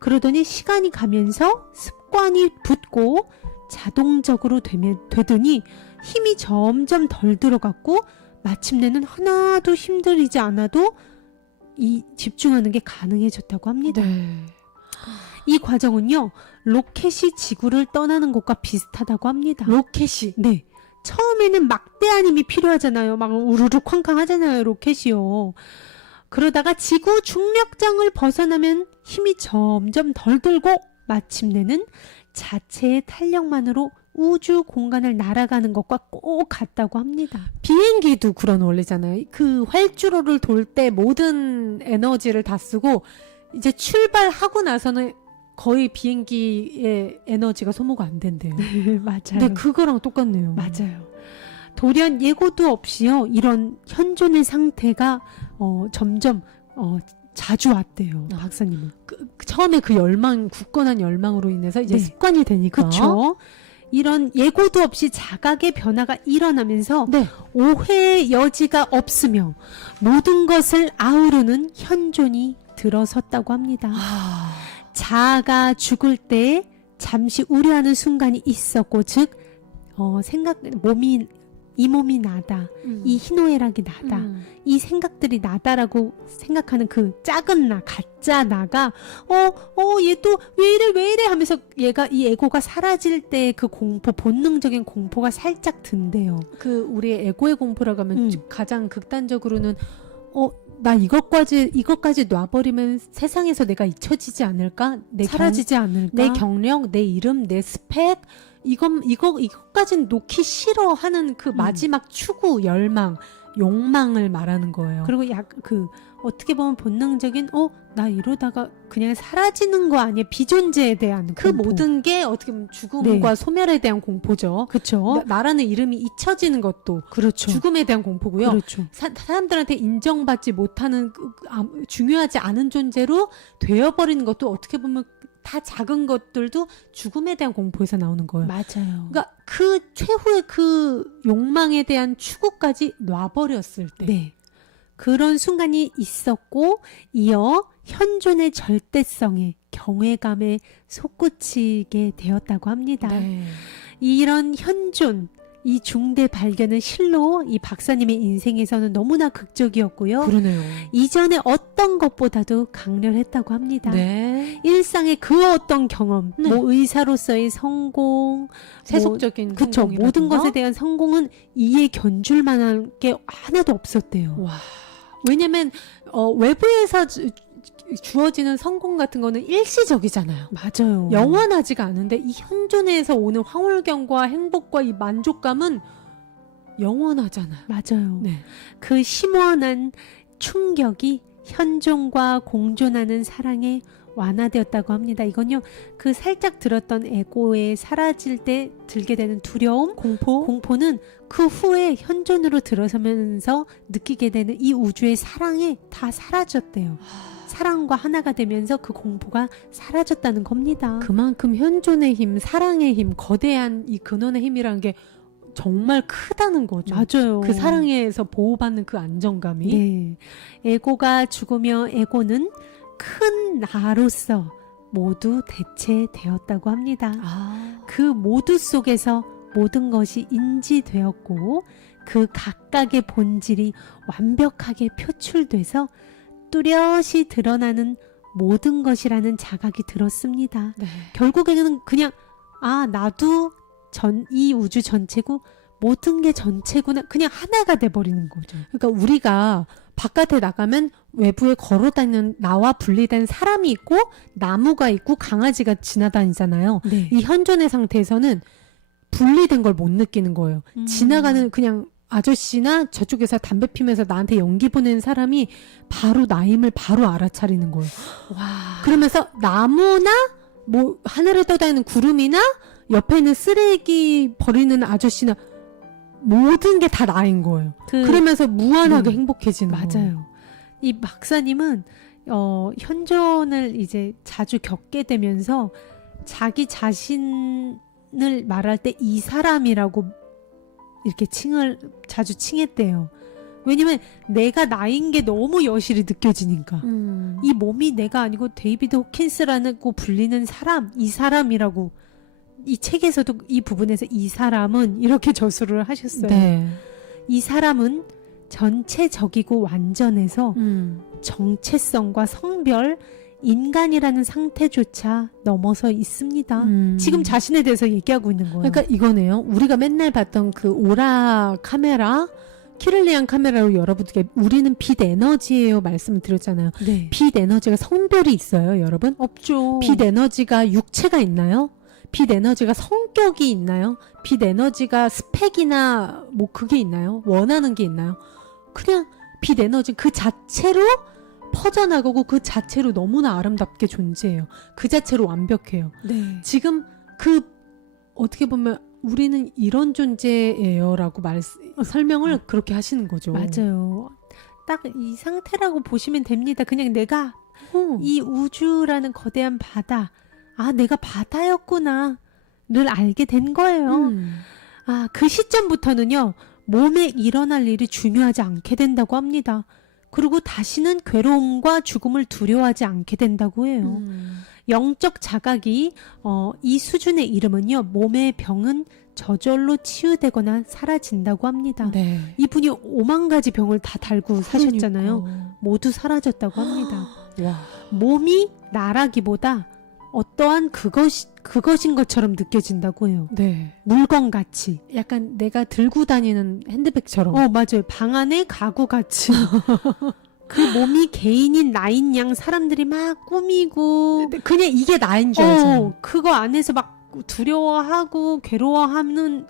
그러더니 시간이 가면서 습관이 붙고 자동적으로 되더니 힘이 점점 덜 들어갔고 마침내는 하나도 힘들이지 않아도 이 집중하는 게 가능해졌다고 합니다. 네. 이 과정은요, 로켓이 지구를 떠나는 것과 비슷하다고 합니다. 로켓이. 네. 처음에는 막대한 힘이 필요하잖아요. 막 우르르 쾅쾅 하잖아요, 로켓이요. 그러다가 지구 중력장을 벗어나면 힘이 점점 덜 들고 마침내는 자체의 탄력만으로 우주 공간을 날아가는 것과 꼭 같다고 합니다. 비행기도 그런 원리잖아요. 그 활주로를 돌 때 모든 에너지를 다 쓰고 이제 출발하고 나서는 거의 비행기의 에너지가 소모가 안 된대요. 맞아요. 근데 그거랑 똑같네요. 맞아요. 돌연 예고도 없이요, 이런 현존의 상태가 점점 자주 왔대요. 박사님은. 처음에 그 열망, 굳건한 열망으로 인해서 이제 네. 습관이 되니까. 그렇죠. 이런 예고도 없이 자각의 변화가 일어나면서 네. 오해의 여지가 없으며 모든 것을 아우르는 현존이 들어섰다고 합니다. 자아가 죽을 때 잠시 우려하는 순간이 있었고, 즉 이 몸이 나다, 이 희노애락이 나다, 이 생각들이 나다라고 생각하는 그 작은 나, 가짜 나가 얘 또 왜 이래 하면서 이 에고가 사라질 때 그 공포, 본능적인 공포가 살짝 든대요. 그 우리의 에고의 공포라고 하면 가장 극단적으로는 나 이것까지 놔버리면 세상에서 내가 잊혀지지 않을까? 사라지지 않을까? 내 경력, 내 이름, 내 스펙, 이것까진 놓기 싫어 하는 그 마지막 추구, 열망, 욕망을 말하는 거예요. 그리고 어떻게 보면 본능적인 나 이러다가 그냥 사라지는 거 아니야? 비존재에 대한 그 공포. 모든 게 어떻게 보면 죽음과 네. 소멸에 대한 공포죠. 그렇죠. 나라는 이름이 잊혀지는 것도 그렇죠. 죽음에 대한 공포고요. 그렇죠. 사람들한테 인정받지 못하는 중요하지 않은 존재로 되어버리는 것도 어떻게 보면 다 작은 것들도 죽음에 대한 공포에서 나오는 거예요. 맞아요. 그러니까 그 최후의 그 욕망에 대한 추구까지 놔버렸을 때. 네. 그런 순간이 있었고, 이어 현존의 절대성에 경외감에 솟구치게 되었다고 합니다. 네. 이런 현존, 이 중대 발견은 실로 이 박사님의 인생에서는 너무나 극적이었고요. 그러네요. 이전에 어떤 것보다도 강렬했다고 합니다. 네. 일상의 그 어떤 경험, 네. 뭐 의사로서의 성공, 세속적인 그쵸, 성공이라든가. 모든 것에 대한 성공은 이에 견줄 만한 게 하나도 없었대요. 와. 왜냐면 외부에서 주어지는 성공 같은 거는 일시적이잖아요. 맞아요. 영원하지가 않은데 이 현존에서 오는 황홀경과 행복과 이 만족감은 영원하잖아요. 맞아요. 네. 그 심원한 충격이 현존과 공존하는 사랑에 완화되었다고 합니다. 이건요, 그 살짝 들었던 에고에 사라질 때 들게 되는 두려움, 공포는 그 후에 현존으로 들어서면서 느끼게 되는 이 우주의 사랑에 다 사라졌대요. 사랑과 하나가 되면서 그 공포가 사라졌다는 겁니다. 그만큼 현존의 힘, 사랑의 힘, 거대한 이 근원의 힘이라는 게 정말 크다는 거죠. 맞아요. 그 사랑에서 보호받는 그 안정감이. 네. 에고가 죽으며 에고는 큰 나로서 모두 대체되었다고 합니다. 그 모두 속에서 모든 것이 인지되었고 그 각각의 본질이 완벽하게 표출돼서 뚜렷이 드러나는 모든 것이라는 자각이 들었습니다. 네. 결국에는 그냥 나도 이 우주 전체고 모든 게 전체구나, 그냥 하나가 돼버리는 거죠. 그러니까 우리가 바깥에 나가면 외부에 걸어다니는 나와 분리된 사람이 있고 나무가 있고 강아지가 지나다니잖아요. 네. 이 현존의 상태에서는 분리된 걸 못 느끼는 거예요. 지나가는 그냥 아저씨나 저쪽에서 담배 피면서 나한테 연기 보내는 사람이 바로 나임을 바로 알아차리는 거예요. 와. 그러면서 나무나 뭐 하늘에 떠다니는 구름이나 옆에 있는 쓰레기 버리는 아저씨나 모든 게 다 나인 거예요. 그러면서 무한하게 행복해지는 거예요. 맞아요. 이 박사님은 현존을 이제 자주 겪게 되면서 자기 자신을 말할 때 이 사람이라고 이렇게 자주 칭했대요. 왜냐면 내가 나인 게 너무 여실히 느껴지니까. 이 몸이 내가 아니고 데이비드 호킨스라고 불리는 사람, 이 사람이라고 이 책에서도 이 부분에서 이 사람은 이렇게 저술을 하셨어요. 네. 이 사람은 전체적이고 완전해서 정체성과 성별, 인간이라는 상태조차 넘어서 있습니다. 지금 자신에 대해서 얘기하고 있는 거예요. 그러니까 이거네요. 우리가 맨날 봤던 그 오라 카메라, 키를리안 카메라로 여러분께 우리는 빛 에너지예요 말씀을 드렸잖아요. 네. 빛 에너지가 성별이 있어요, 여러분? 없죠. 빛 에너지가 육체가 있나요? 빛 에너지가 성격이 있나요? 빛 에너지가 스펙이나 뭐 그게 있나요? 원하는 게 있나요? 그냥 빛 에너지 그 자체로 퍼져나가고 그 자체로 너무나 아름답게 존재해요. 그 자체로 완벽해요. 네. 지금 어떻게 보면 우리는 이런 존재예요 라고 설명을 그렇게 하시는 거죠. 맞아요. 딱 이 상태라고 보시면 됩니다. 그냥 내가 이 우주라는 거대한 바다, 내가 바다였구나를 알게 된 거예요. 그 시점부터는요, 몸에 일어날 일이 중요하지 않게 된다고 합니다. 그리고 다시는 괴로움과 죽음을 두려워하지 않게 된다고 해요. 영적 자각이 이 수준에 이르면요, 몸의 병은 저절로 치유되거나 사라진다고 합니다. 네. 이분이 5만 가지 병을 다 달고 사셨잖아요. 모두 사라졌다고 합니다. 와. 몸이 나라기보다 어떠한 그것인 것처럼 느껴진다고 해요. 네. 물건같이. 약간 내가 들고 다니는 핸드백처럼. 맞아요. 방 안에 가구같이. 그 몸이 개인인 나인 양 사람들이 막 꾸미고 그냥 이게 나인 줄 알잖아요. 그거 안에서 막 두려워하고 괴로워하는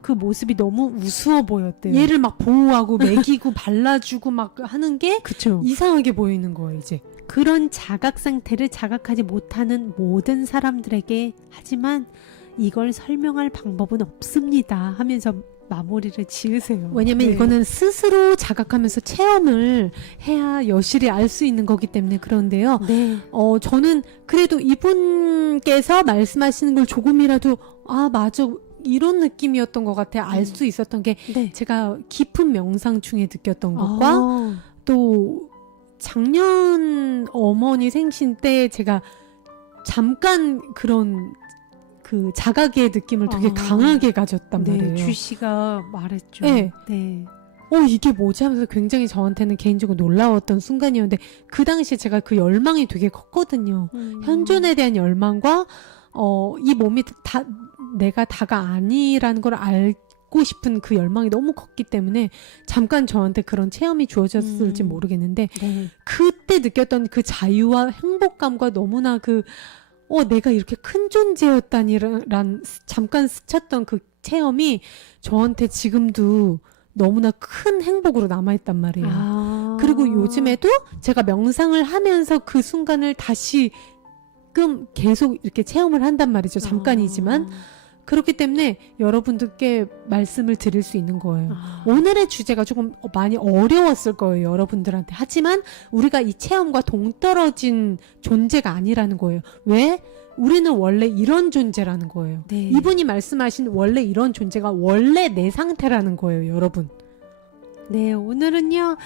그 모습이 너무 우스워 보였대요. 얘를 막 보호하고 먹이고 발라주고 막 하는 게 그쵸. 이상하게 보이는 거예요, 이제. 그런 자각 상태를 자각하지 못하는 모든 사람들에게, 하지만 이걸 설명할 방법은 없습니다 하면서 마무리를 지으세요. 왜냐면 네. 이거는 스스로 자각하면서 체험을 해야 여실히 알 수 있는 거기 때문에 그런데요. 네. 저는 그래도 이분께서 말씀하시는 걸 조금이라도 맞아, 이런 느낌이었던 것 같아 알 수 있었던 게 네. 제가 깊은 명상 중에 느꼈던 것과 또 작년 어머니 생신 때 제가 잠깐 그런 그 자각의 느낌을 되게 아. 강하게 가졌단 네, 말이에요. 주 씨가 말했죠. 네. 네. 이게 뭐지 하면서 굉장히 저한테는 개인적으로 놀라웠던 순간이었는데 그 당시에 제가 그 열망이 되게 컸거든요. 현존에 대한 열망과 이 몸이 내가 다가 아니라는 걸 알고 싶은 그 열망이 너무 컸기 때문에 잠깐 저한테 그런 체험이 주어졌을지 모르겠는데 네. 그때 느꼈던 그 자유와 행복감과 너무나 내가 이렇게 큰 존재였다니란 잠깐 스쳤던 그 체험이 저한테 지금도 너무나 큰 행복으로 남아있단 말이에요. 아. 그리고 요즘에도 제가 명상을 하면서 그 순간을 다시금 계속 이렇게 체험을 한단 말이죠. 잠깐이지만. 그렇기 때문에 여러분들께 말씀을 드릴 수 있는 거예요. 오늘의 주제가 조금 많이 어려웠을 거예요, 여러분들한테. 하지만 우리가 이 체험과 동떨어진 존재가 아니라는 거예요. 왜? 우리는 원래 이런 존재라는 거예요. 네. 이분이 말씀하신 원래 이런 존재가 원래 내 상태라는 거예요, 여러분. 네, 오늘은요,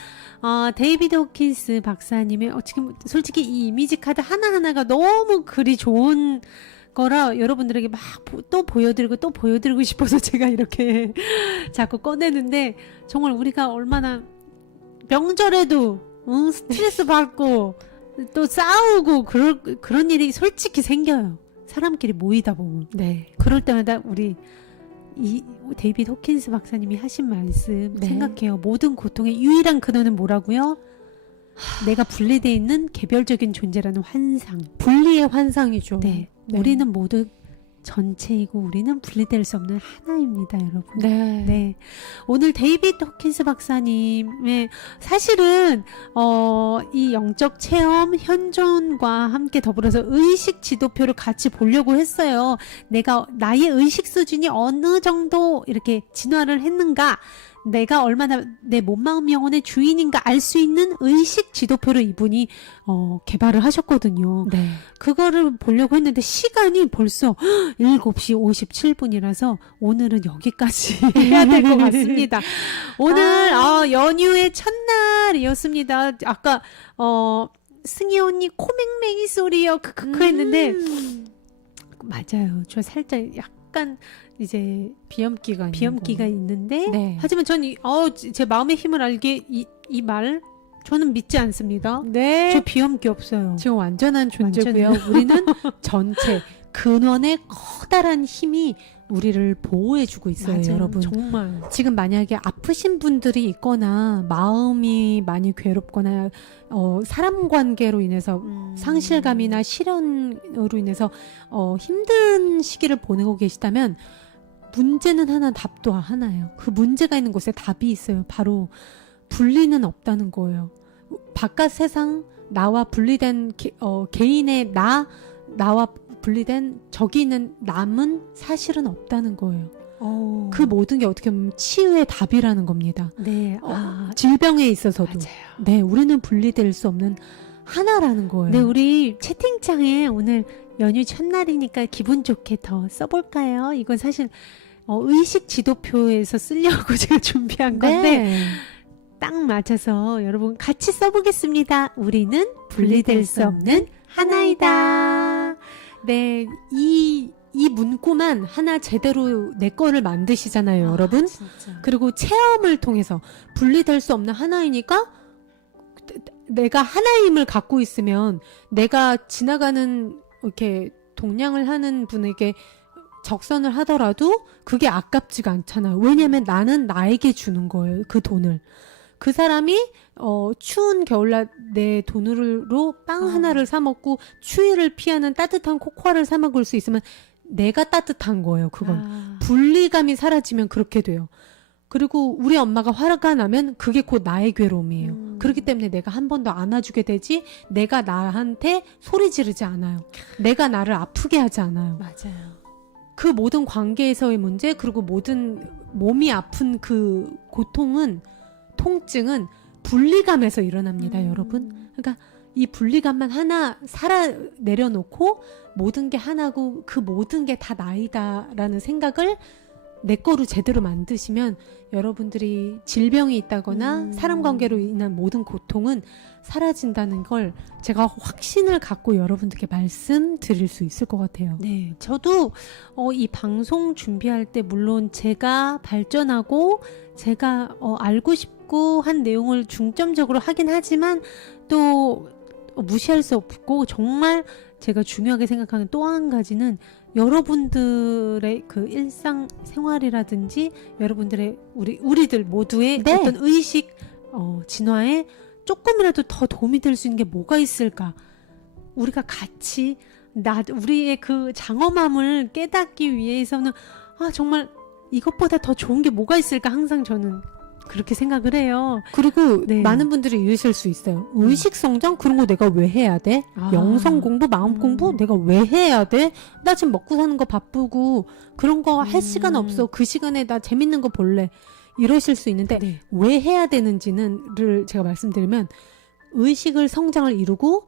데이비드 호킨스 박사님의, 지금 솔직히 이 이미지 카드 하나하나가 너무 글이 좋은 거라 여러분들에게 막 또 보여드리고 싶어서 제가 이렇게 자꾸 꺼내는데, 정말 우리가 얼마나 명절에도 스트레스 받고 또 싸우고 그런 일이 솔직히 생겨요. 사람끼리 모이다 보면. 네. 그럴 때마다 우리 이 데이비드 호킨스 박사님이 하신 말씀 네. 생각해요. 모든 고통의 유일한 근원은 뭐라고요? 내가 분리되어 있는 개별적인 존재라는 환상. 분리의 환상이죠. 네. 네. 우리는 모두 전체이고 우리는 분리될 수 없는 하나입니다, 여러분. 네. 네. 오늘 데이비드 호킨스 박사님의 사실은 이 영적 체험 현존과 함께 더불어서 의식 지도표를 같이 보려고 했어요. 내가 나의 의식 수준이 어느 정도 이렇게 진화를 했는가, 내가 얼마나 내 몸, 마음, 영혼의 주인인가 알 수 있는 의식 지도표를 이분이 개발을 하셨거든요. 네. 그거를 보려고 했는데 시간이 벌써 7시 57분이라서 오늘은 여기까지 해야 될 것 같습니다. 오늘 연휴의 첫날이었습니다. 아까 승희 언니 코맹맹이 소리요 크크크 했는데 맞아요. 저 살짝 약간 이제 비염기가 있는데 네. 하지만 전 제 마음의 힘을 알게 이 말 저는 믿지 않습니다. 네. 저 비염기 없어요. 지금 완전한 존재고요. 완전해요. 우리는 전체 근원의 커다란 힘이 우리를 보호해주고 있어요, 맞아요. 여러분. 정말. 지금 만약에 아프신 분들이 있거나 마음이 많이 괴롭거나 사람 관계로 인해서 상실감이나 실현으로 인해서 힘든 시기를 보내고 계시다면 문제는 하나, 답도 하나예요. 그 문제가 있는 곳에 답이 있어요. 바로 분리는 없다는 거예요. 바깥 세상, 나와 분리된 개인의 나와 분리된 저기 있는 남은 사실은 없다는 거예요. 그 모든 게 어떻게 보면 치유의 답이라는 겁니다. 네. 질병에 있어서도. 맞아요. 네, 우리는 분리될 수 없는 하나라는 거예요. 네, 우리 채팅창에 오늘 연휴 첫날이니까 기분 좋게 더 써볼까요? 이건 사실 의식 지도표에서 쓰려고 제가 준비한 건데 네. 딱 맞아서 여러분 같이 써보겠습니다. 우리는 분리될 수 없는 하나이다. 네, 이 문구만 하나 제대로 내 거를 만드시잖아요, 여러분. 진짜. 그리고 체험을 통해서 분리될 수 없는 하나이니까 내가 하나의 힘을 갖고 있으면 내가 지나가는 이렇게 동냥을 하는 분에게 적선을 하더라도 그게 아깝지가 않잖아요. 왜냐면 나는 나에게 주는 거예요, 그 돈을. 그 사람이 추운 겨울날 내 돈으로 빵 하나를 사 먹고 추위를 피하는 따뜻한 코코아를 사 먹을 수 있으면 내가 따뜻한 거예요. 그건 분리감이 사라지면 그렇게 돼요. 그리고 우리 엄마가 화가 나면 그게 곧 나의 괴로움이에요. 그렇기 때문에 내가 한 번 더 안아주게 되지 내가 나한테 소리 지르지 않아요. 내가 나를 아프게 하지 않아요. 맞아요. 그 모든 관계에서의 문제, 그리고 모든 몸이 아픈 그 고통은, 통증은 분리감에서 일어납니다, 여러분. 그러니까 이 분리감만 하나 내려놓고 모든 게 하나고 그 모든 게 다 나이다라는 생각을 내 거로 제대로 만드시면 여러분들이 질병이 있다거나 사람 관계로 인한 모든 고통은 사라진다는 걸 제가 확신을 갖고 여러분들께 말씀드릴 수 있을 것 같아요. 네, 저도 이 방송 준비할 때 물론 제가 발전하고 제가 알고 싶고 한 내용을 중점적으로 하긴 하지만 또 무시할 수 없고 정말 제가 중요하게 생각하는 또 한 가지는 여러분들의 그 일상 생활이라든지 여러분들의 우리들 모두의 네. 어떤 의식 진화에 조금이라도 더 도움이 될 수 있는 게 뭐가 있을까? 우리가 같이 우리의 그 장엄함을 깨닫기 위해서는 정말 이것보다 더 좋은 게 뭐가 있을까? 항상 저는 그렇게 생각을 해요. 그리고 네. 많은 분들이 이러실 수 있어요. 의식 성장 그런 거 내가 왜 해야 돼? 영성 공부, 마음 공부 내가 왜 해야 돼? 나 지금 먹고 사는 거 바쁘고 그런 거 할 시간 없어. 그 시간에 나 재밌는 거 볼래. 이러실 수 있는데 네. 왜 해야 되는지를 제가 말씀드리면 의식을 성장을 이루고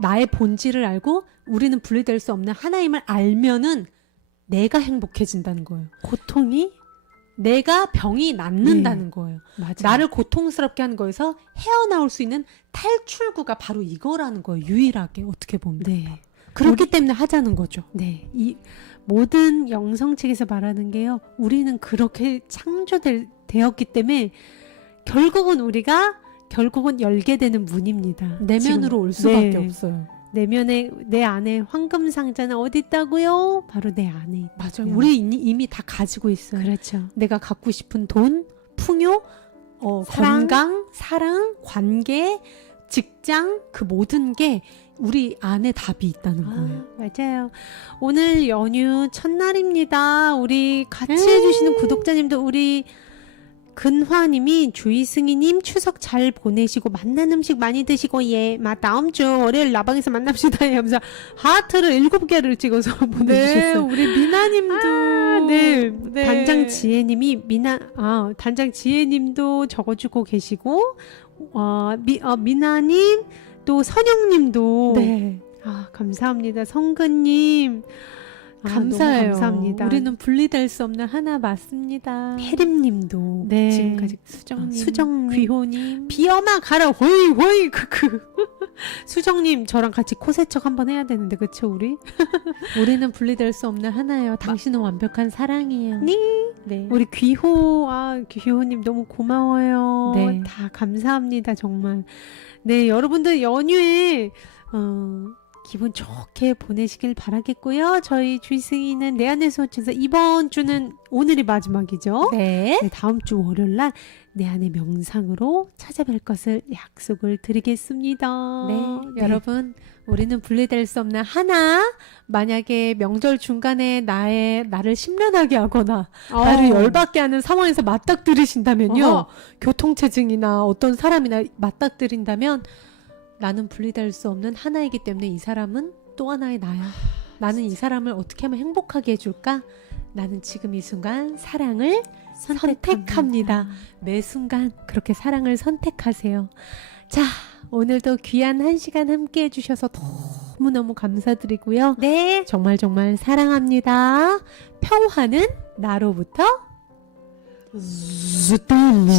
나의 본질을 알고 우리는 분리될 수 없는 하나임을 알면은 내가 행복해진다는 거예요. 고통이 내가 병이 낫는다는 거예요. 맞아. 나를 고통스럽게 하는 거에서 헤어나올 수 있는 탈출구가 바로 이거라는 거예요. 유일하게 어떻게 보면. 네. 그렇기 때문에 하자는 거죠. 네. 이 모든 영성 책에서 말하는 게요. 우리는 그렇게 창조되었기 때문에 결국은 열게 되는 문입니다. 내면으로 지금. 올 수밖에 네. 없어요. 내 안에 황금 상자는 어디 있다고요? 바로 내 안에 있다. 맞아요. 우리 이미 다 가지고 있어요. 그렇죠. 내가 갖고 싶은 돈, 풍요, 사랑. 건강, 사랑, 관계, 직장 그 모든 게 우리 안에 답이 있다는 거예요. 맞아요. 오늘 연휴 첫날입니다. 우리 같이 해주시는 구독자님도 우리 근화님이 주희승희님 추석 잘 보내시고 맛난 음식 많이 드시고 다음 주 월요일 나방에서 만납시다 하면서 하트를 7개를 찍어서 보내주셨어요. 우리 미나님도 네. 단장 지혜님이 단장 지혜님도 적어주고 계시고 미나님 또 선영님도 네. 감사합니다. 성근님 감사해요. 너무 감사합니다. 우리는 분리될 수 없는 하나 맞습니다. 혜림님도 네. 지금까지 수정님, 귀호님, 비엄아 가라 호이 크크. 수정님 저랑 같이 코세척 한번 해야 되는데 그쵸 우리? 우리는 분리될 수 없는 하나예요. 당신은 완벽한 사랑이에요. 네. 우리 귀호님 너무 고마워요. 네. 다 감사합니다 정말. 네 여러분들 연휴에 기분 좋게 보내시길 바라겠고요. 저희 주희승이는 내 안의 소천사 이번 주는 오늘이 마지막이죠. 네. 네, 다음 주 월요일 날 내 안의 명상으로 찾아뵐 것을 약속을 드리겠습니다. 네. 여러분 우리는 분리될 수 없는 하나. 만약에 명절 중간에 나를 심란하게 하거나 나를 열받게 하는 상황에서 맞닥뜨리신다면요. 교통체증이나 어떤 사람이나 맞닥뜨린다면 나는 분리될 수 없는 하나이기 때문에 이 사람은 또 하나의 나야. 나는 이 사람을 어떻게 하면 행복하게 해줄까? 나는 지금 이 순간 사랑을 선택합니다. 매 순간 그렇게 사랑을 선택하세요. 자, 오늘도 귀한 1시간 함께 해주셔서 너무너무 감사드리고요. 네. 정말 사랑합니다. 평화는 나로부터 시작됩니다.